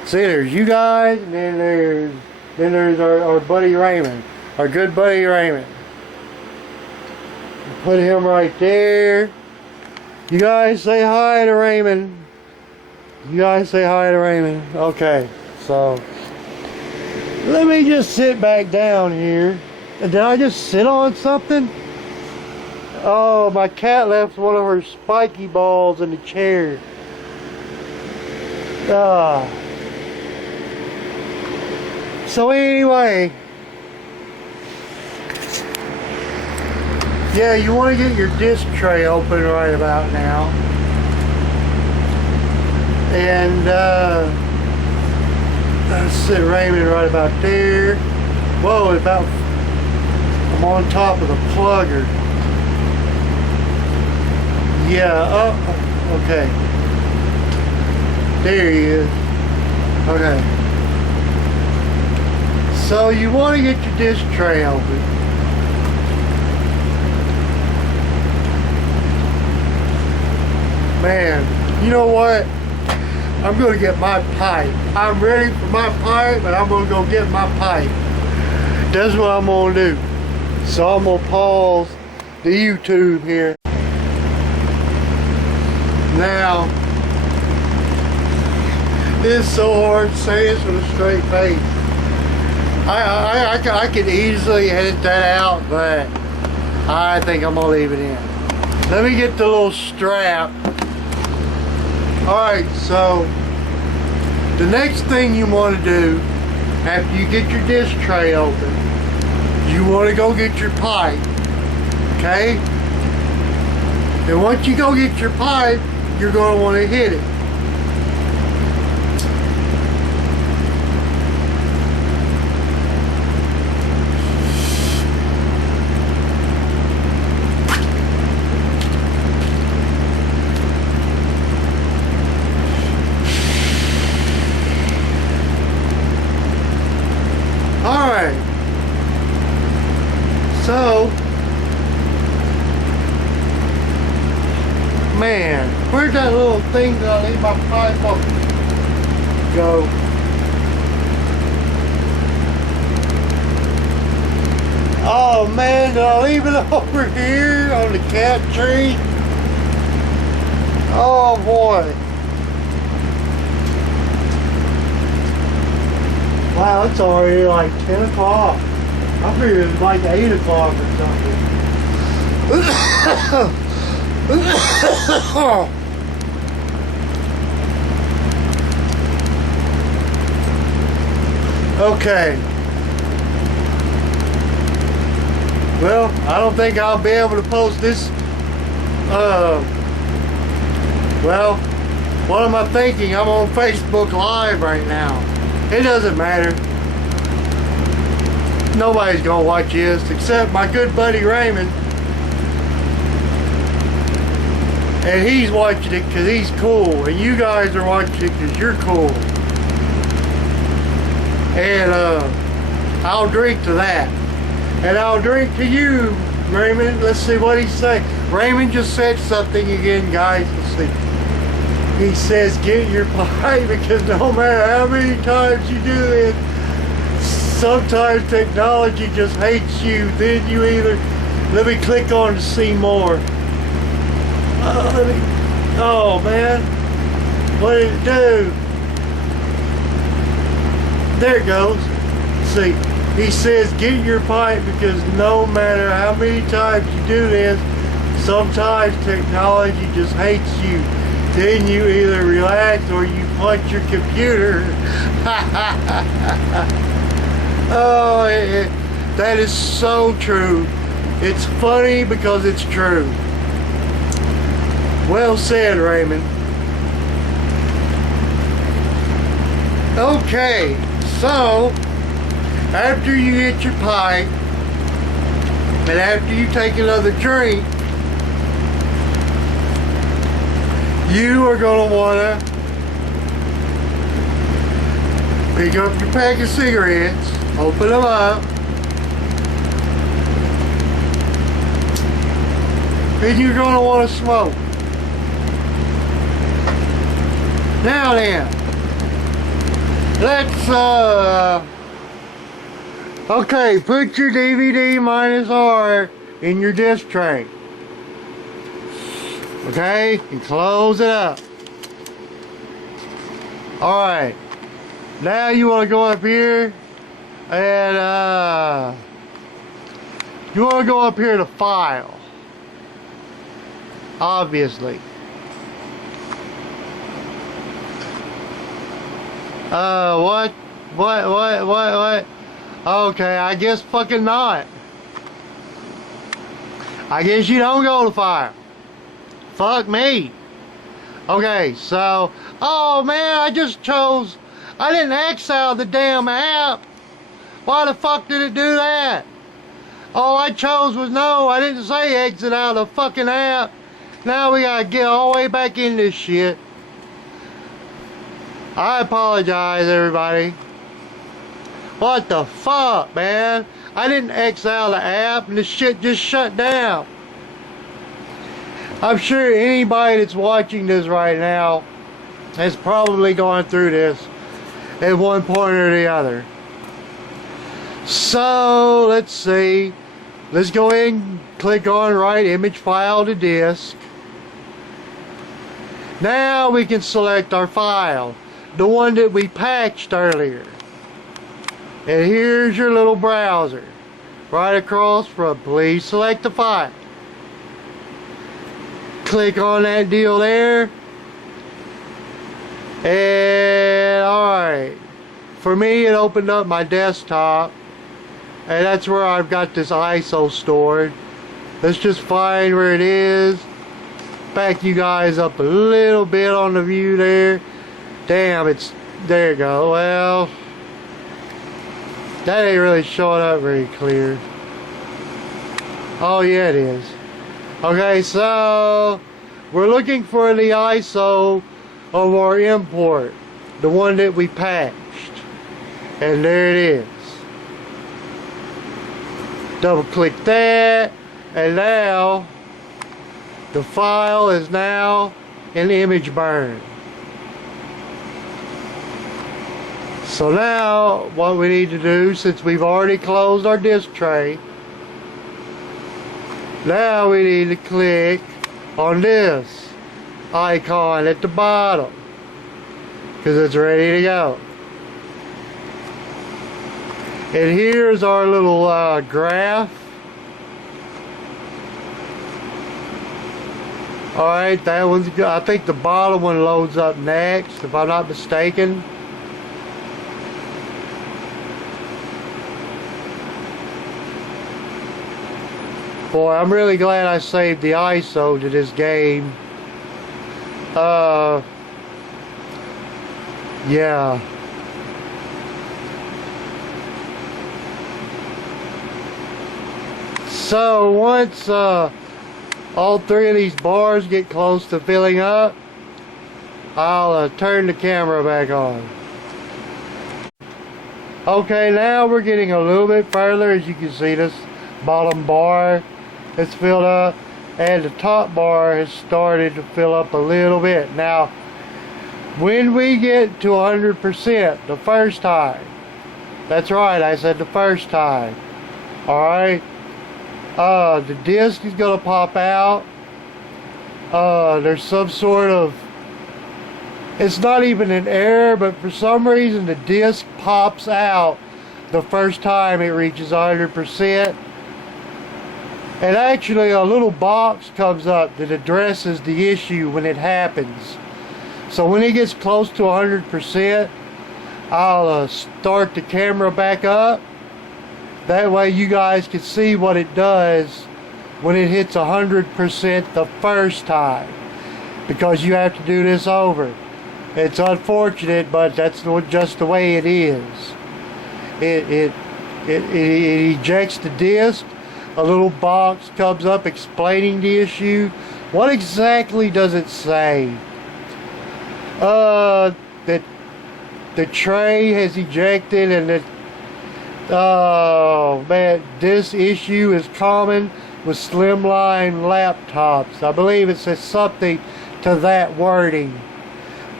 See, there's you guys, and then there's our buddy Raymond, our good buddy Raymond. Put him right there. You guys say hi to Raymond. You guys say hi to Raymond. Okay, so Let me just sit back down here. Did I just sit on something? Oh, my cat left one of her spiky balls in the chair. So anyway, yeah, you want to get your disc tray open right about now. And let's sit Raymond right about there. Whoa, I'm on top of the plugger. Yeah, oh, okay. There he is. Okay. So you want to get your disc tray open. Man, you know what? I'm going to get my pipe. I'm ready for my pipe, and I'm going to go get my pipe. That's what I'm going to do. So I'm going to pause the YouTube here. Now, it's so hard to say this with a straight face. I could easily edit that out, but I think I'm gonna leave it in. Let me get the little strap. Alright, so the next thing you want to do after you get your disc tray open, you want to go get your pipe. Okay? And once you go get your pipe, you're going to want to hit it. Alright. So, man, where'd that little thing that I leave my pipe on go? Oh man, did I leave it over here on the cat tree? Oh boy. Wow, it's already like 10 o'clock. I figured it was like 8 o'clock or something. Okay. Well, I don't think I'll be able to post this. Well, what am I thinking? I'm on Facebook Live right now. It doesn't matter. Nobody's gonna watch this except my good buddy Raymond. And he's watching it because he's cool. And you guys are watching it because you're cool. And I'll drink to that. And I'll drink to you, Raymond. Let's see what he say. Raymond just said something again, guys. Let's see. He says, get your pipe, because no matter how many times you do it, sometimes technology just hates you. Then you either, let me click on to see more. Oh man, what did it do? There it goes. See, he says get your pipe because no matter how many times you do this, sometimes technology just hates you. Then you either relax or you punch your computer. Oh, that is so true. It's funny because it's true. Well said, Raymond. Okay, so after you hit your pipe and after you take another drink, you are going to want to pick up your pack of cigarettes, open them up, and you're going to want to smoke. Now then, let's okay, put your DVD minus R in your disc tray. Okay, and close it up. Alright, now you want to go up here And you want to go up here to File, obviously. What? Okay, I guess fucking not. I guess you don't go to File. Fuck me. Okay, so, oh man, I didn't exile the damn app. Why the fuck did it do that? All I chose was no, I didn't say exit out of the fucking app. Now we gotta get all the way back in this shit. I apologize, everybody. What the fuck, man? I didn't exile the app and the shit just shut down. I'm sure anybody that's watching this right now has probably gone through this at one point or the other. So, let's see. Let's go ahead and click on write image file to disk. Now we can select our file, the one that we patched earlier. And here's your little browser. Right across from please select the file. Click on that deal there. And alright. For me, it opened up my desktop. And that's where I've got this ISO stored. Let's just find where it is. Back you guys up a little bit on the view there. Damn, there you go. Well, that ain't really showing up very clear. Oh yeah, it is. Okay, so we're looking for the ISO of our import, the one that we patched, and there it is. Double click that, and now the file is now in imgburn. So now what we need to do, since we've already closed our disk tray, now we need to click on this icon at the bottom because it's ready to go. And here's our little graph. Alright, that one's good. I think the bottom one loads up next, if I'm not mistaken. Boy, I'm really glad I saved the ISO to this game. Yeah. So once all three of these bars get close to filling up, I'll turn the camera back on. Okay, now we're getting a little bit further. As you can see, this bottom bar has filled up and the top bar has started to fill up a little bit. Now when we get to 100% the first time, that's right, I said the first time, alright, the disc is going to pop out. There's some sort of, it's not even an error, but for some reason the disc pops out the first time it reaches 100%. And actually a little box comes up that addresses the issue when it happens. So when it gets close to 100%, I'll start the camera back up. That way you guys can see what it does when it hits 100% the first time. Because you have to do this over. It's unfortunate, but that's just the way it is. It ejects the disc. A little box comes up explaining the issue. What exactly does it say? That the tray has ejected and that, oh man, this issue is common with slimline laptops. I believe it says something to that wording.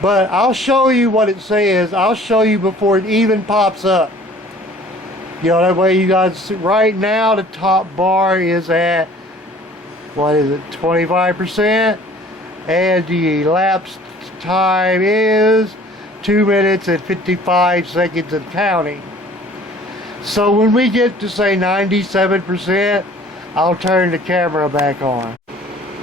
But I'll show you what it says. I'll show you before it even pops up. You know, that way you guys see. Right now the top bar is at, what is it, 25%, and the elapsed time is 2 minutes and 55 seconds and counting. So when we get to say 97%, I'll turn the camera back on.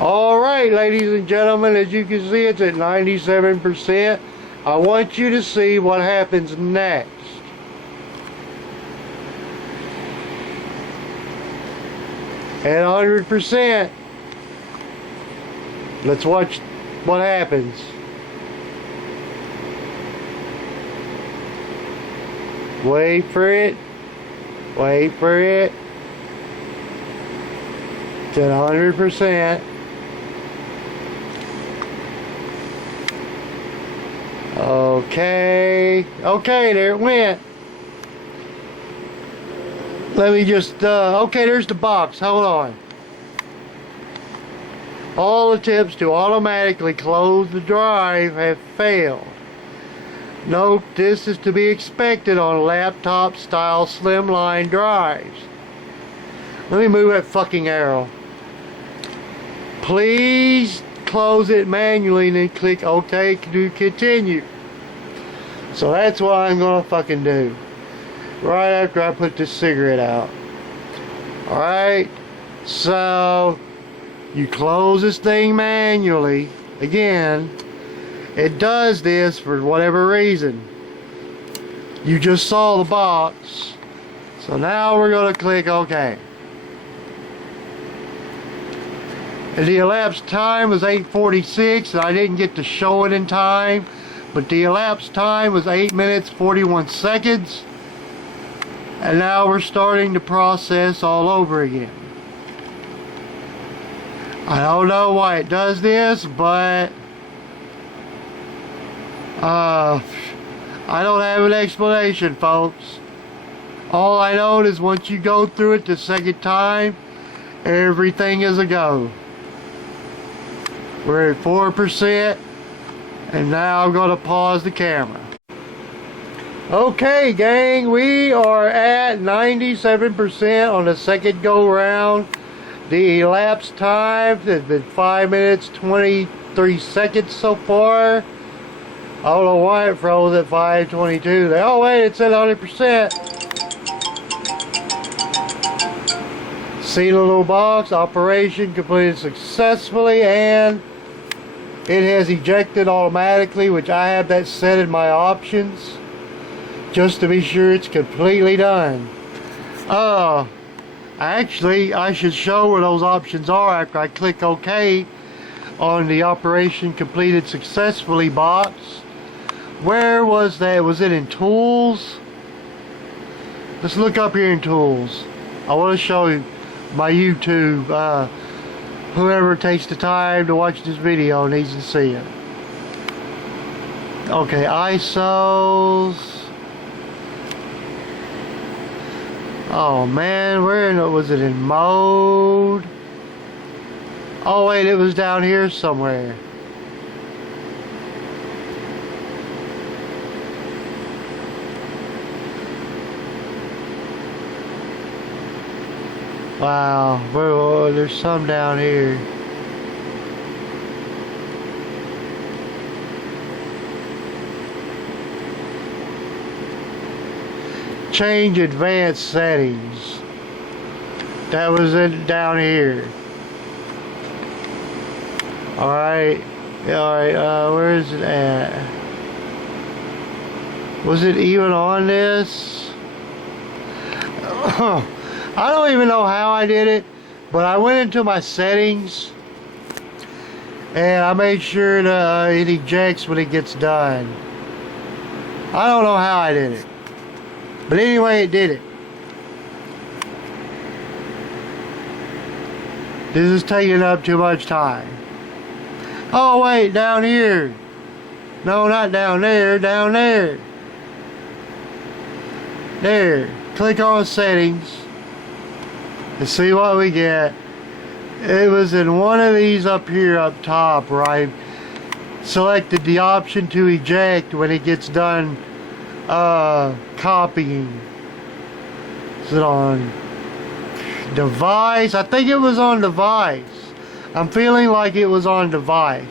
Alright, ladies and gentlemen, as you can see, it's at 97%. I want you to see what happens next. At 100%. Let's watch what happens. Wait for it. Wait for it. It's at 100%. Okay. Okay, there it went. Let me just, okay, there's the box. Hold on. All attempts to automatically close the drive have failed. Note, this is to be expected on laptop style slimline drives. Let me move that fucking arrow. Please close it manually and then click OK to continue. So that's what I'm gonna fucking do right after I put this cigarette out. Alright, so you close this thing manually. Again, it does this for whatever reason. You just saw the box, so now we're gonna click OK. And the elapsed time was 8:46, and I didn't get to show it in time, but the elapsed time was 8 minutes 41 seconds. And now we're starting the process all over again. I don't know why it does this, but I don't have an explanation, folks. All I know is once you go through it the second time, everything is a go. We're at 4%, and now I'm going to pause the camera. Okay, gang, we are at 97% on the second go round. The elapsed time has been 5 minutes 23 seconds so far. I don't know why it froze at 5:22. Oh wait, it's at 100%. See the little box? Operation completed successfully, and it has ejected automatically, which I have that set in my options, just to be sure it's completely done. Actually, I should show where those options are after I click OK on the operation completed successfully box. Where was that? Was it in Tools? Let's look up here in Tools. I want to show you my YouTube. Whoever takes the time to watch this video needs to see it. Okay, ISOs. Oh man, where was it in mode? Oh wait, it was down here somewhere. Wow, there's some down here. Change advanced settings. That was it down here. Alright. Alright, where is it at? Was it even on this? I don't even know how I did it, but I went into my settings and I made sure that it ejects when it gets done. I don't know how I did it, but anyway, it did it. This is taking up too much time. Oh wait, down here. No, not down there, down there. There. Click on settings and see what we get. It was in one of these up here up top where I selected the option to eject when it gets done copying. Is it on device? I think it was on device. I'm feeling like it was on device.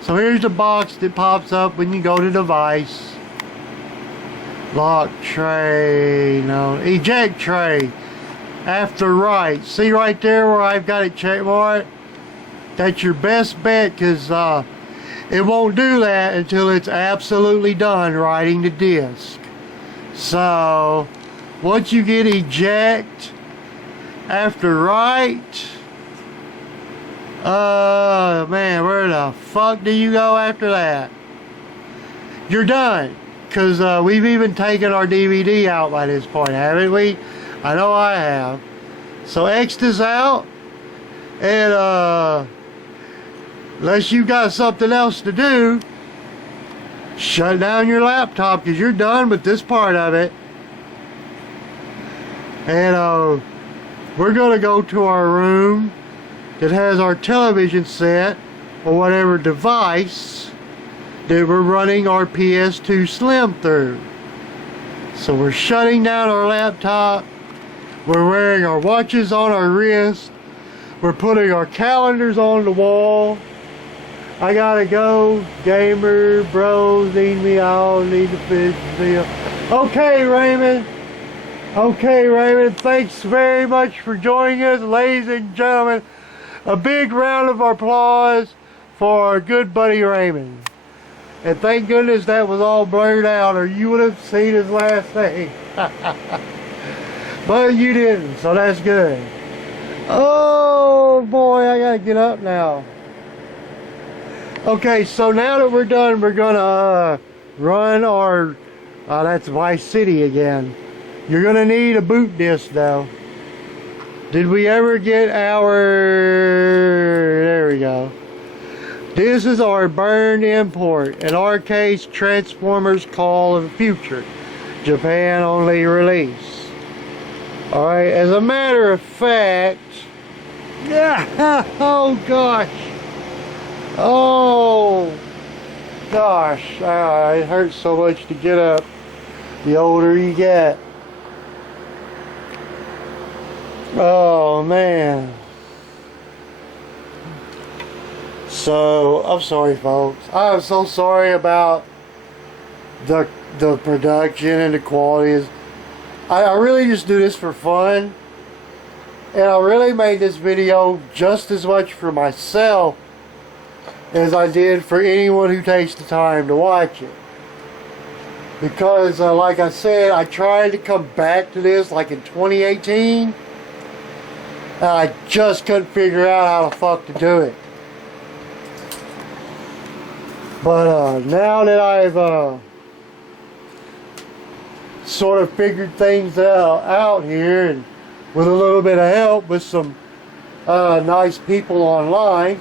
So here's the box that pops up when you go to device. Lock tray, no, eject tray. After right. See right there where I've got it check marked? That's your best bet, because it won't do that until it's absolutely done writing the disk. So once you get eject after write, man, where the fuck do you go after that? You're done. Because we've even taken our DVD out by this point, haven't we? I know I have. So X this out, and unless you got something else to do, shut down your laptop, because you're done with this part of it. And we're gonna go to our room that has our television set or whatever device that we're running our ps2 Slim through. So we're shutting down our laptop. We're wearing our watches on our wrist. We're putting our calendars on the wall. I gotta go. Gamer bros need me. I'll need to finish the video. Okay, Raymond. Okay, Raymond. Thanks very much for joining us, ladies and gentlemen. A big round of applause for our good buddy Raymond. And thank goodness that was all blurred out, or you would have seen his last name. But you didn't, so that's good. Oh boy, I gotta get up now. Okay, so now that we're done, we're gonna run our, that's Vice City again. You're gonna need a boot disc though. Did we ever get our, there we go. This is our burned import. In our case, Transformers Call of the Future. Japan only release. Alright, as a matter of fact, yeah, oh gosh. Oh gosh, it hurts so much to get up the older you get. Oh man. So, I'm sorry folks. I'm so sorry about the production and the quality. I really just do this for fun. And I really made this video just as much for myself as I did for anyone who takes the time to watch it. Because, like I said, I tried to come back to this like in 2018. And I just couldn't figure out how the fuck to do it. But now that I've sort of figured things out here, and with a little bit of help with some nice people online,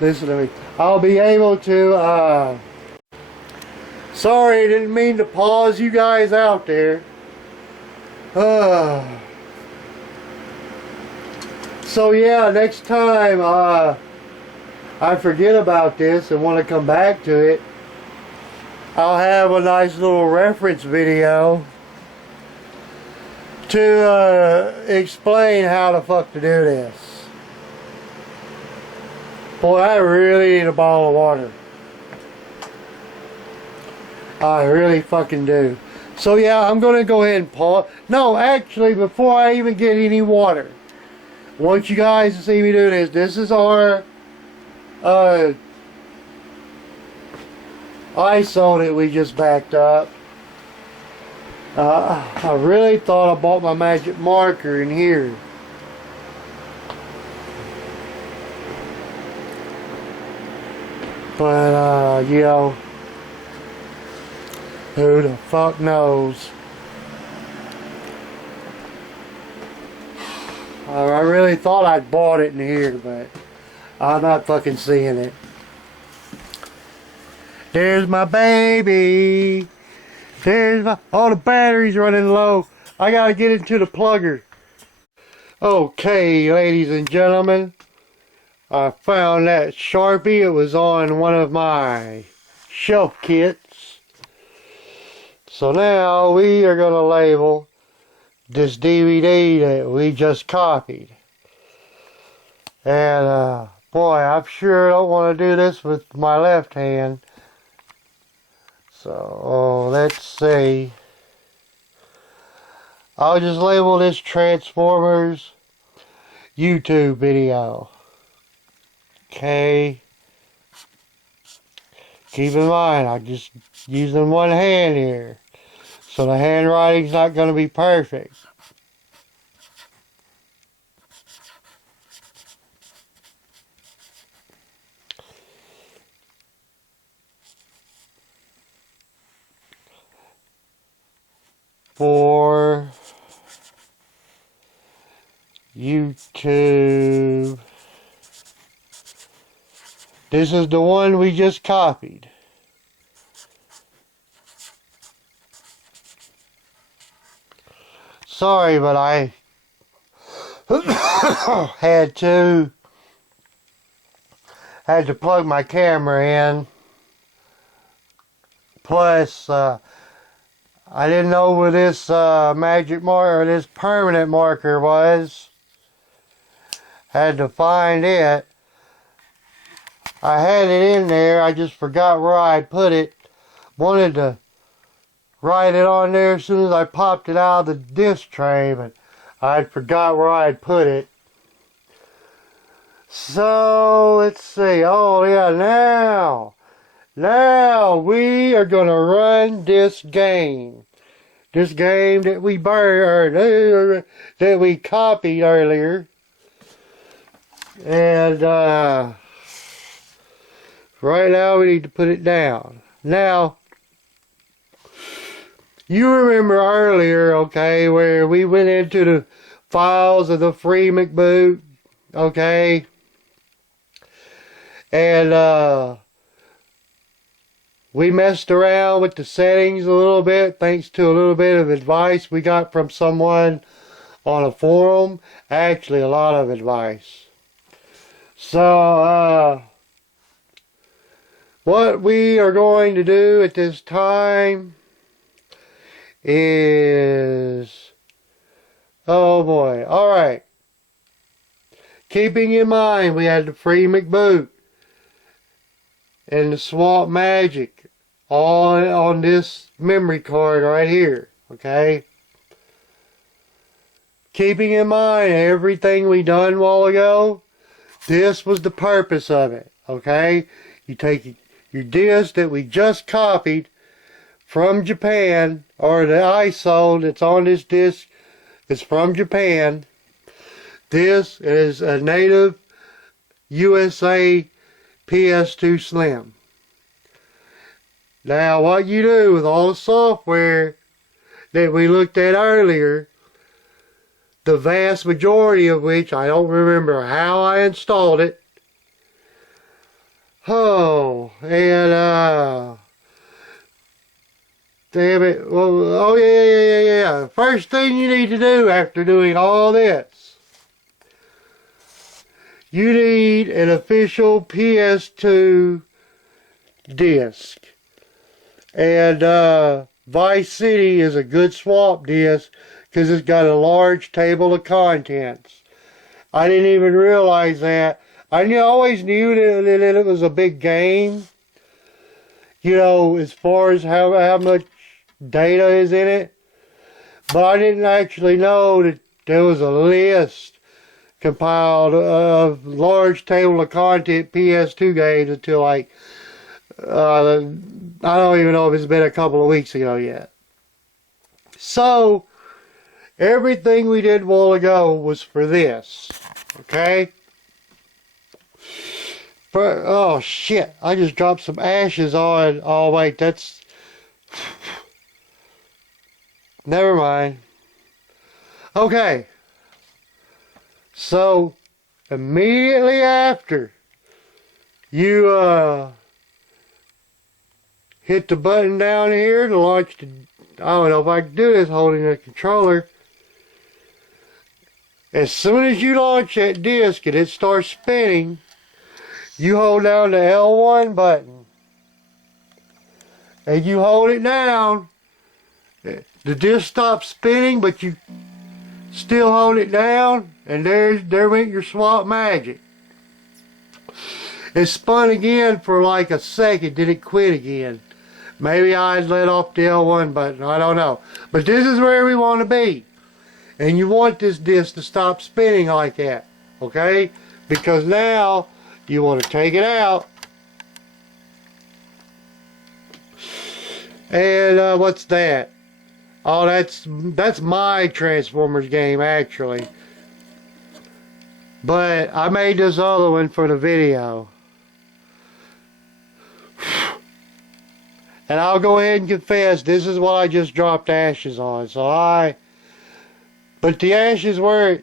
listen to me, I'll be able to, sorry, didn't mean to pause you guys out there. So yeah, next time I forget about this and want to come back to it, I'll have a nice little reference video to explain how the fuck to do this. Boy, I really need a bottle of water. I really fucking do. So yeah, I'm going to go ahead and pause. No, actually, before I even get any water, I want you guys to see me do this. This is our ISO that we just backed up. I really thought I bought my magic marker in here. But, you know, who the fuck knows? I really thought I'd bought it in here, but I'm not fucking seeing it. There's my baby. There's my... Oh, the battery's running low. I gotta get into the plugger. Okay, ladies and gentlemen. I found that Sharpie. It was on one of my shelf kits. So now we are gonna label this DVD that we just copied. And Boy, I'm sure don't want to do this with my left hand. So, let's see. I'll just label this Transformers YouTube video. Okay. Keep in mind, I'm just using one hand here. So the handwriting's not going to be perfect. For YouTube. This is the one we just copied. Sorry, but I had to plug my camera in. Plus, I didn't know where this magic marker, this permanent marker was. Had to find it. I had it in there, I just forgot where I put it. Wanted to write it on there as soon as I popped it out of the disc tray, but I forgot where I had put it. So, let's see. Oh, yeah, now we are going to run this game. This game that we burned, that we copied earlier. And, right now we need to put it down. Now, you remember earlier, okay, where we went into the files of the free McBoot, okay? And, we messed around with the settings a little bit, thanks to a little bit of advice we got from someone on a forum. Actually, a lot of advice. So, what we are going to do at this time is, oh boy, alright. Keeping in mind we had the free McBoot and the Swap Magic all on this memory card right here, okay? Keeping in mind everything we done a while ago, this was the purpose of it, okay? You take your disc that we just copied from Japan, or the ISO that's on this disc is from Japan. This is a native USA ps2 Slim. Now what you do with all the software that we looked at earlier, the vast majority of which I don't remember how I installed it. Oh, and damn it. Well, oh yeah. First thing you need to do after doing all this, you need an official ps2 disc. And Vice City is a good swap disc because it's got a large table of contents. I didn't even realize that. I always knew that it was a big game. You know, as far as how much data is in it. But I didn't actually know that there was a list compiled of large table of content PS2 games until like, I don't even know if it's been a couple of weeks ago yet. So, everything we did a while ago was for this. Okay? Oh shit, I just dropped some ashes on. Oh wait, that's... Never mind. Okay. So, immediately after you hit the button down here to launch the... I don't know if I can do this holding the controller. As soon as you launch that disc and it starts spinning, you hold down the L1 button. And you hold it down. The disc stops spinning, but you still hold it down, and there went your Swap Magic. It spun again for like a second, then it quit again. Maybe I let off the L1 button, I don't know. But this is where we want to be. And you want this disc to stop spinning like that, okay? Because now you want to take it out. And what's that? Oh, that's my Transformers game, actually. But I made this other one for the video. And I'll go ahead and confess, this is what I just dropped ashes on. But the ashes were,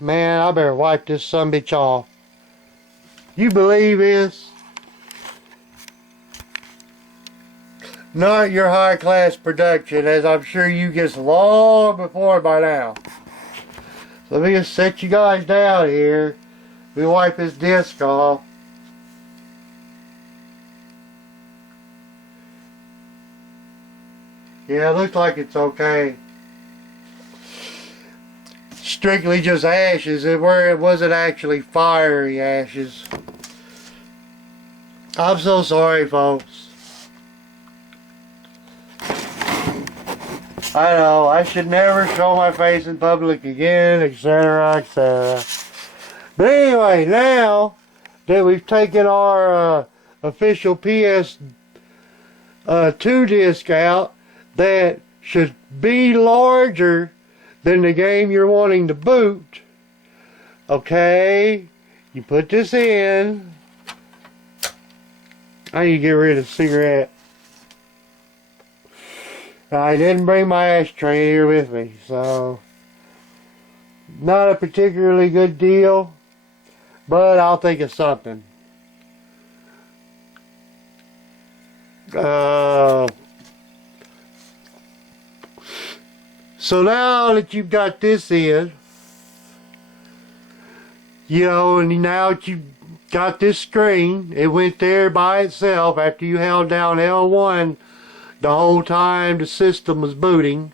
man, I better wipe this sumbitch off. You believe this? Not your high-class production, as I'm sure you guessed long before by now. So let me just set you guys down here. We wipe this disc off. Yeah, it looks like it's okay. Strictly just ashes, where it wasn't actually fiery ashes. I'm so sorry, folks. I know, I should never show my face in public again, etc., etc. But anyway, now that we've taken our official ps2 disc out, that should be larger than the game you're wanting to boot. Okay, you put this in. I need to get rid of the cigarette. I didn't bring my ashtray here with me, so not a particularly good deal, but I'll think of something. So now that you've got this in, you know, and now that you've got this screen, it went there by itself after you held down L1 the whole time the system was booting.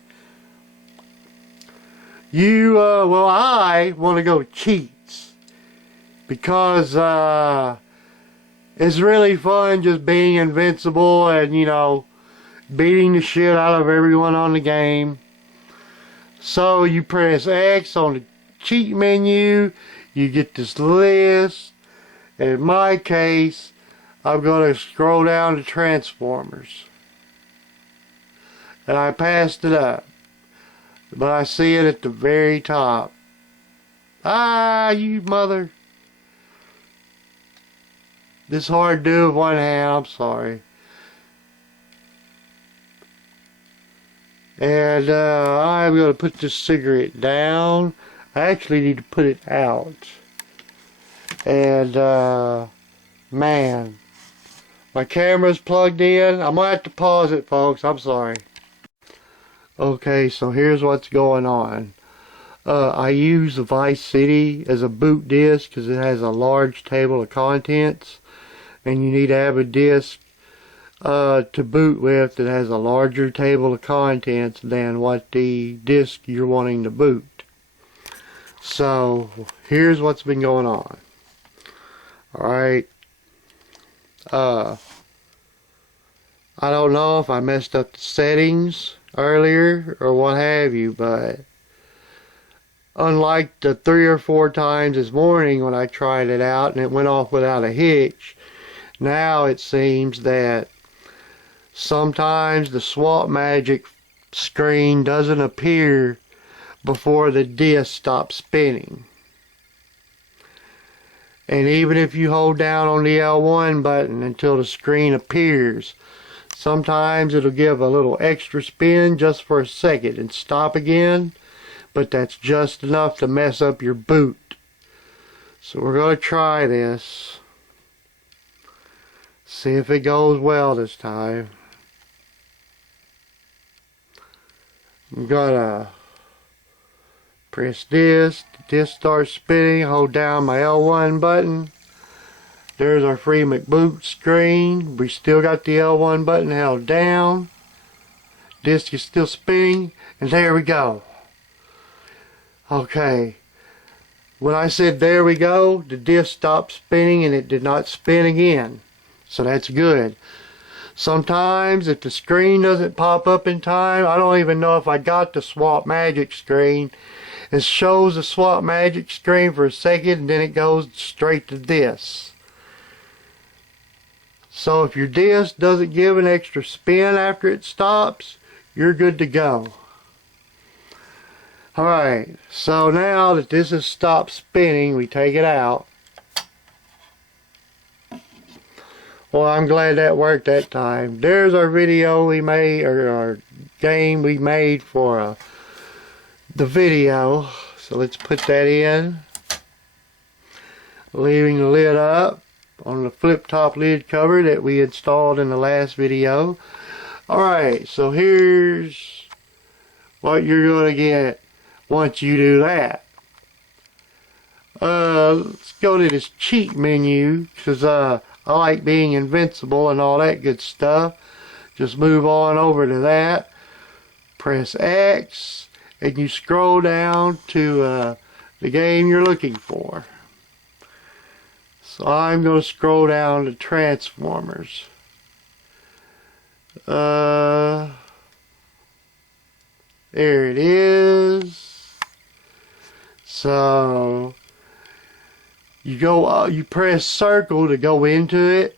Well, I want to go to cheats, because it's really fun just being invincible and, you know, beating the shit out of everyone on the game. So you press X on the cheat menu, you get this list. In my case, I'm going to scroll down to Transformers. And I passed it up. But I see it at the very top. Ah, you mother. This is hard to do with one hand, I'm sorry. And I'm going to put this cigarette down. I actually need to put it out. And man, my camera's plugged in. I'm going to have to pause it, folks. I'm sorry. Okay, so here's what's going on. I use the Vice City as a boot disc because it has a large table of contents, and you need to have a disc to boot with that has a larger table of contents than what the disc you're wanting to boot. So here's what's been going on. Alright, I don't know if I messed up the settings earlier or what have you, but unlike the 3 or 4 times this morning when I tried it out and it went off without a hitch, now it seems that sometimes the Swap Magic screen doesn't appear before the disc stops spinning. And even if you hold down on the L1 button until the screen appears, sometimes it'll give a little extra spin just for a second and stop again, but that's just enough to mess up your boot. So we're going to try this. See if it goes well this time. I'm gonna press this. The disc starts spinning. Hold down my L1 button. There's our free McBoot screen. We still got the L1 button held down. Disc is still spinning. And there we go. Okay. When I said there we go, the disc stopped spinning and it did not spin again. So that's good. Sometimes if the screen doesn't pop up in time, I don't even know if I got the Swap Magic screen. It shows the Swap Magic screen for a second and then it goes straight to this. So if your disc doesn't give an extra spin after it stops, you're good to go. Alright, so now that this has stopped spinning, we take it out. Well, I'm glad that worked that time. There's our video we made, or our game we made for the video. So let's put that in. Leaving the lid up on the flip top lid cover that we installed in the last video. Alright, so here's what you're going to get once you do that. Let's go to this cheat menu, because I like being invincible and all that good stuff. Just move on over to that. Press X and you scroll down to the game you're looking for. So I'm going to scroll down to Transformers. There it is. So you press circle to go into it,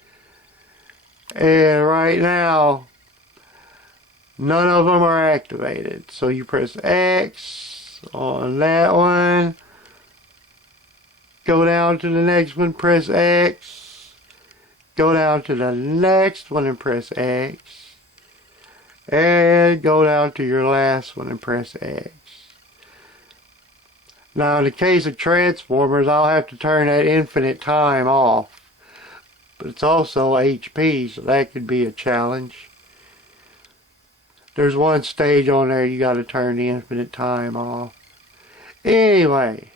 and right now none of them are activated. So you press X on that one, go down to the next one, press X, go down to the next one and press X, and go down to your last one and press X. Now in the case of Transformers, I'll have to turn that infinite time off. But it's also HP, so that could be a challenge. There's one stage on there you got to turn the infinite time off. Anyway,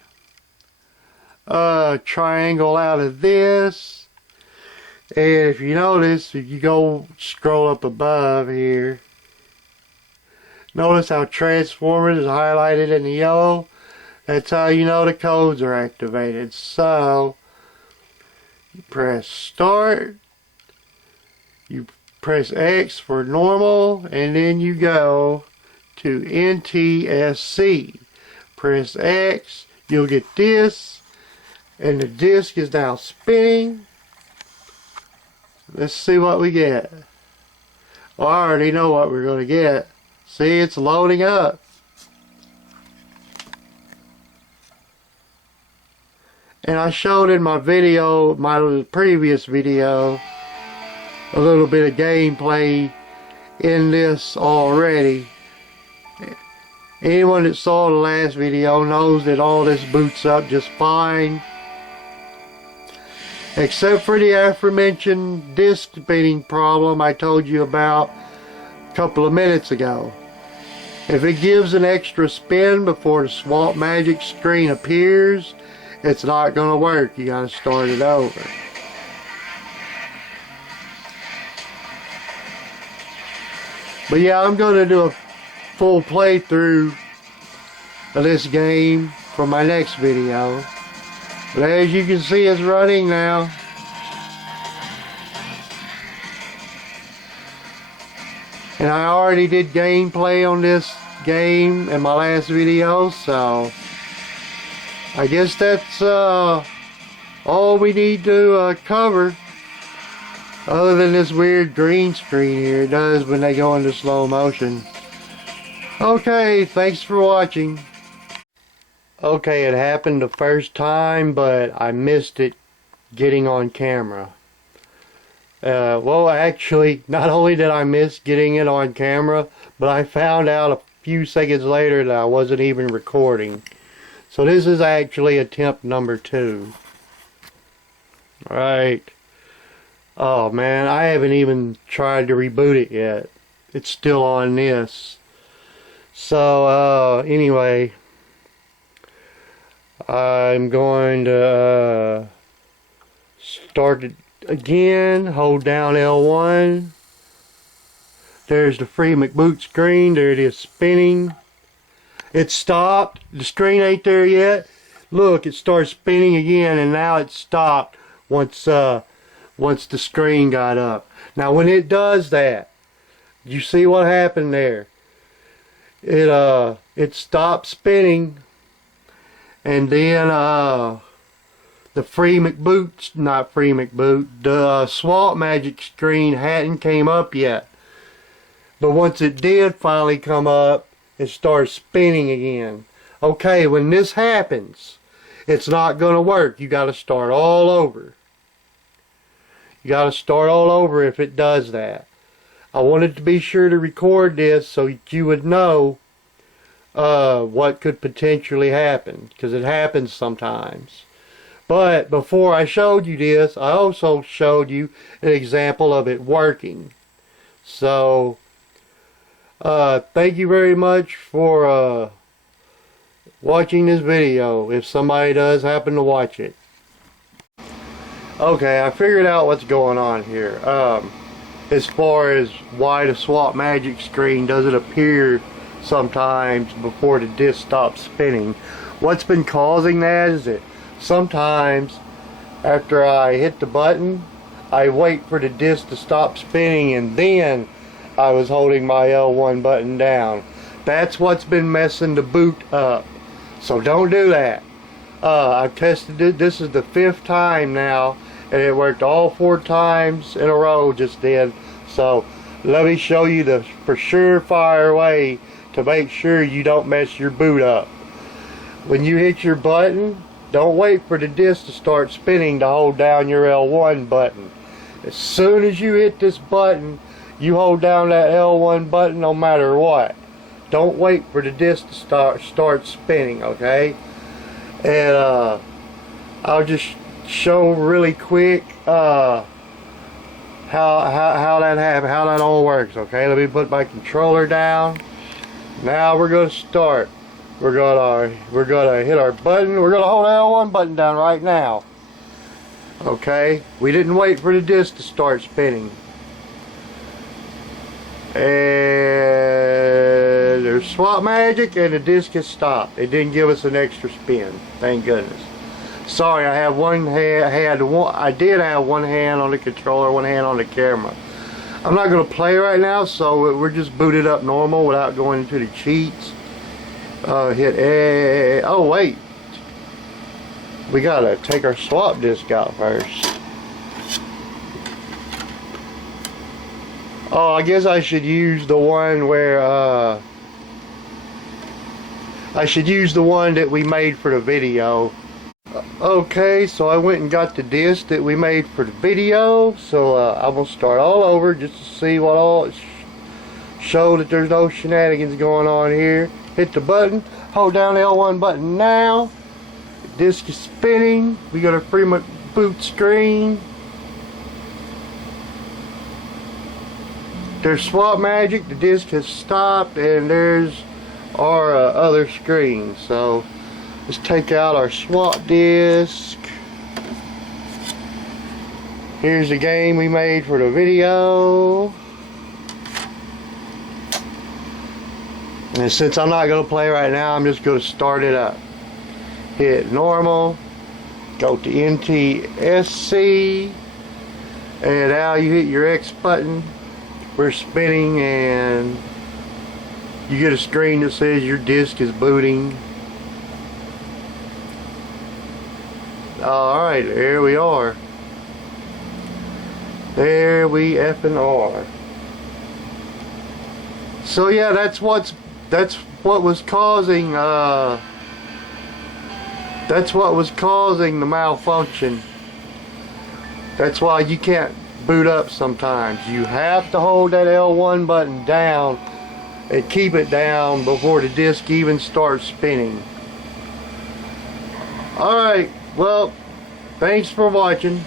triangle out of this. And if you notice, if you go scroll up above here, notice how Transformers is highlighted in the yellow. That's how you know the codes are activated. So, you press start, you press X for normal, and then you go to NTSC. Press X, you'll get this, and the disc is now spinning. Let's see what we get. Well, I already know what we're going to get. See, it's loading up. And I showed in my video, my previous video, a little bit of gameplay in this already. Anyone that saw the last video knows that all this boots up just fine. Except for the aforementioned disc spinning problem I told you about a couple of minutes ago. If it gives an extra spin before the Swap Magic screen appears, it's not going to work. You got to start it over. But yeah, I'm going to do a full playthrough of this game for my next video. But as you can see, it's running now. And I already did gameplay on this game in my last video, so I guess that's all we need to cover, other than this weird green screen here it does when they go into slow motion. Okay, thanks for watching. Okay, it happened the first time, but I missed it getting on camera. Well, actually, not only did I miss getting it on camera, but I found out a few seconds later that I wasn't even recording. So this is actually attempt number 2. Alright. Oh man, I haven't even tried to reboot it yet. It's still on this. So, anyway, I'm going to start it again. Hold down L1. There's the free McBoot screen. There it is spinning. It stopped. The screen ain't there yet. look, it started spinning again, and now it stopped once the screen got up. Now when it does that, you see what happened there? It stopped spinning, and then the the Swap Magic screen hadn't came up yet. But once it did finally come up, it started spinning again. Okay, when this happens, it's not going to work. You got to start all over. You got to start all over if it does that. I wanted to be sure to record this so you would know what could potentially happen, because it happens sometimes. But before I showed you this, I also showed you an example of it working. So thank you very much for watching this video, if somebody does happen to watch it. Okay, I figured out what's going on here. As far as why the Swap Magic screen doesn't appear sometimes before the disc stops spinning. What's been causing that is that sometimes after I hit the button, I wait for the disc to stop spinning, and then I was holding my L1 button down. That's what's been messing the boot up. So don't do that. I've tested it. This is the 5th time now, and it worked all 4 times in a row just then. So let me show you the for sure fire way to make sure you don't mess your boot up. When you hit your button, don't wait for the disc to start spinning to hold down your L1 button. As soon as you hit this button, you hold down that L1 button no matter what. Don't wait for the disc to start spinning, okay? And I'll just show really quick how that happens, how that all works, okay? Let me put my controller down. Now we're gonna start. We're gonna hit our button. We're gonna hold the L1 button down right now. Okay? We didn't wait for the disc to start spinning. And there's Swap Magic, and the disc has stopped. It didn't give us an extra spin. Thank goodness. Sorry, I have one hand. I did have one hand on the controller, one hand on the camera. I'm not going to play right now, so we're just booted up normal without going into the cheats. Hit A. Oh wait, we gotta take our swap disc out first. Oh, I guess I should use the one where I should use the one that we made for the video. Okay, so I went and got the disc that we made for the video. So I'm gonna start all over just to see what all show that there's no shenanigans going on here. Hit the button, hold down the L1 button now. The disc is spinning. We got a free boot screen. There's Swap Magic, the disc has stopped, and there's our other screen. So let's take out our swap disc. Here's the game we made for the video. And since I'm not going to play right now, I'm just going to start it up. Hit normal, go to NTSC, and now you hit your X button. We're spinning, and you get a screen that says your disc is booting. Alright, there we are. There we effing are. So yeah, that's what was causing the malfunction. That's why you can't boot up sometimes. You have to hold that L1 button down and keep it down before the disc even starts spinning. Alright, well, thanks for watching.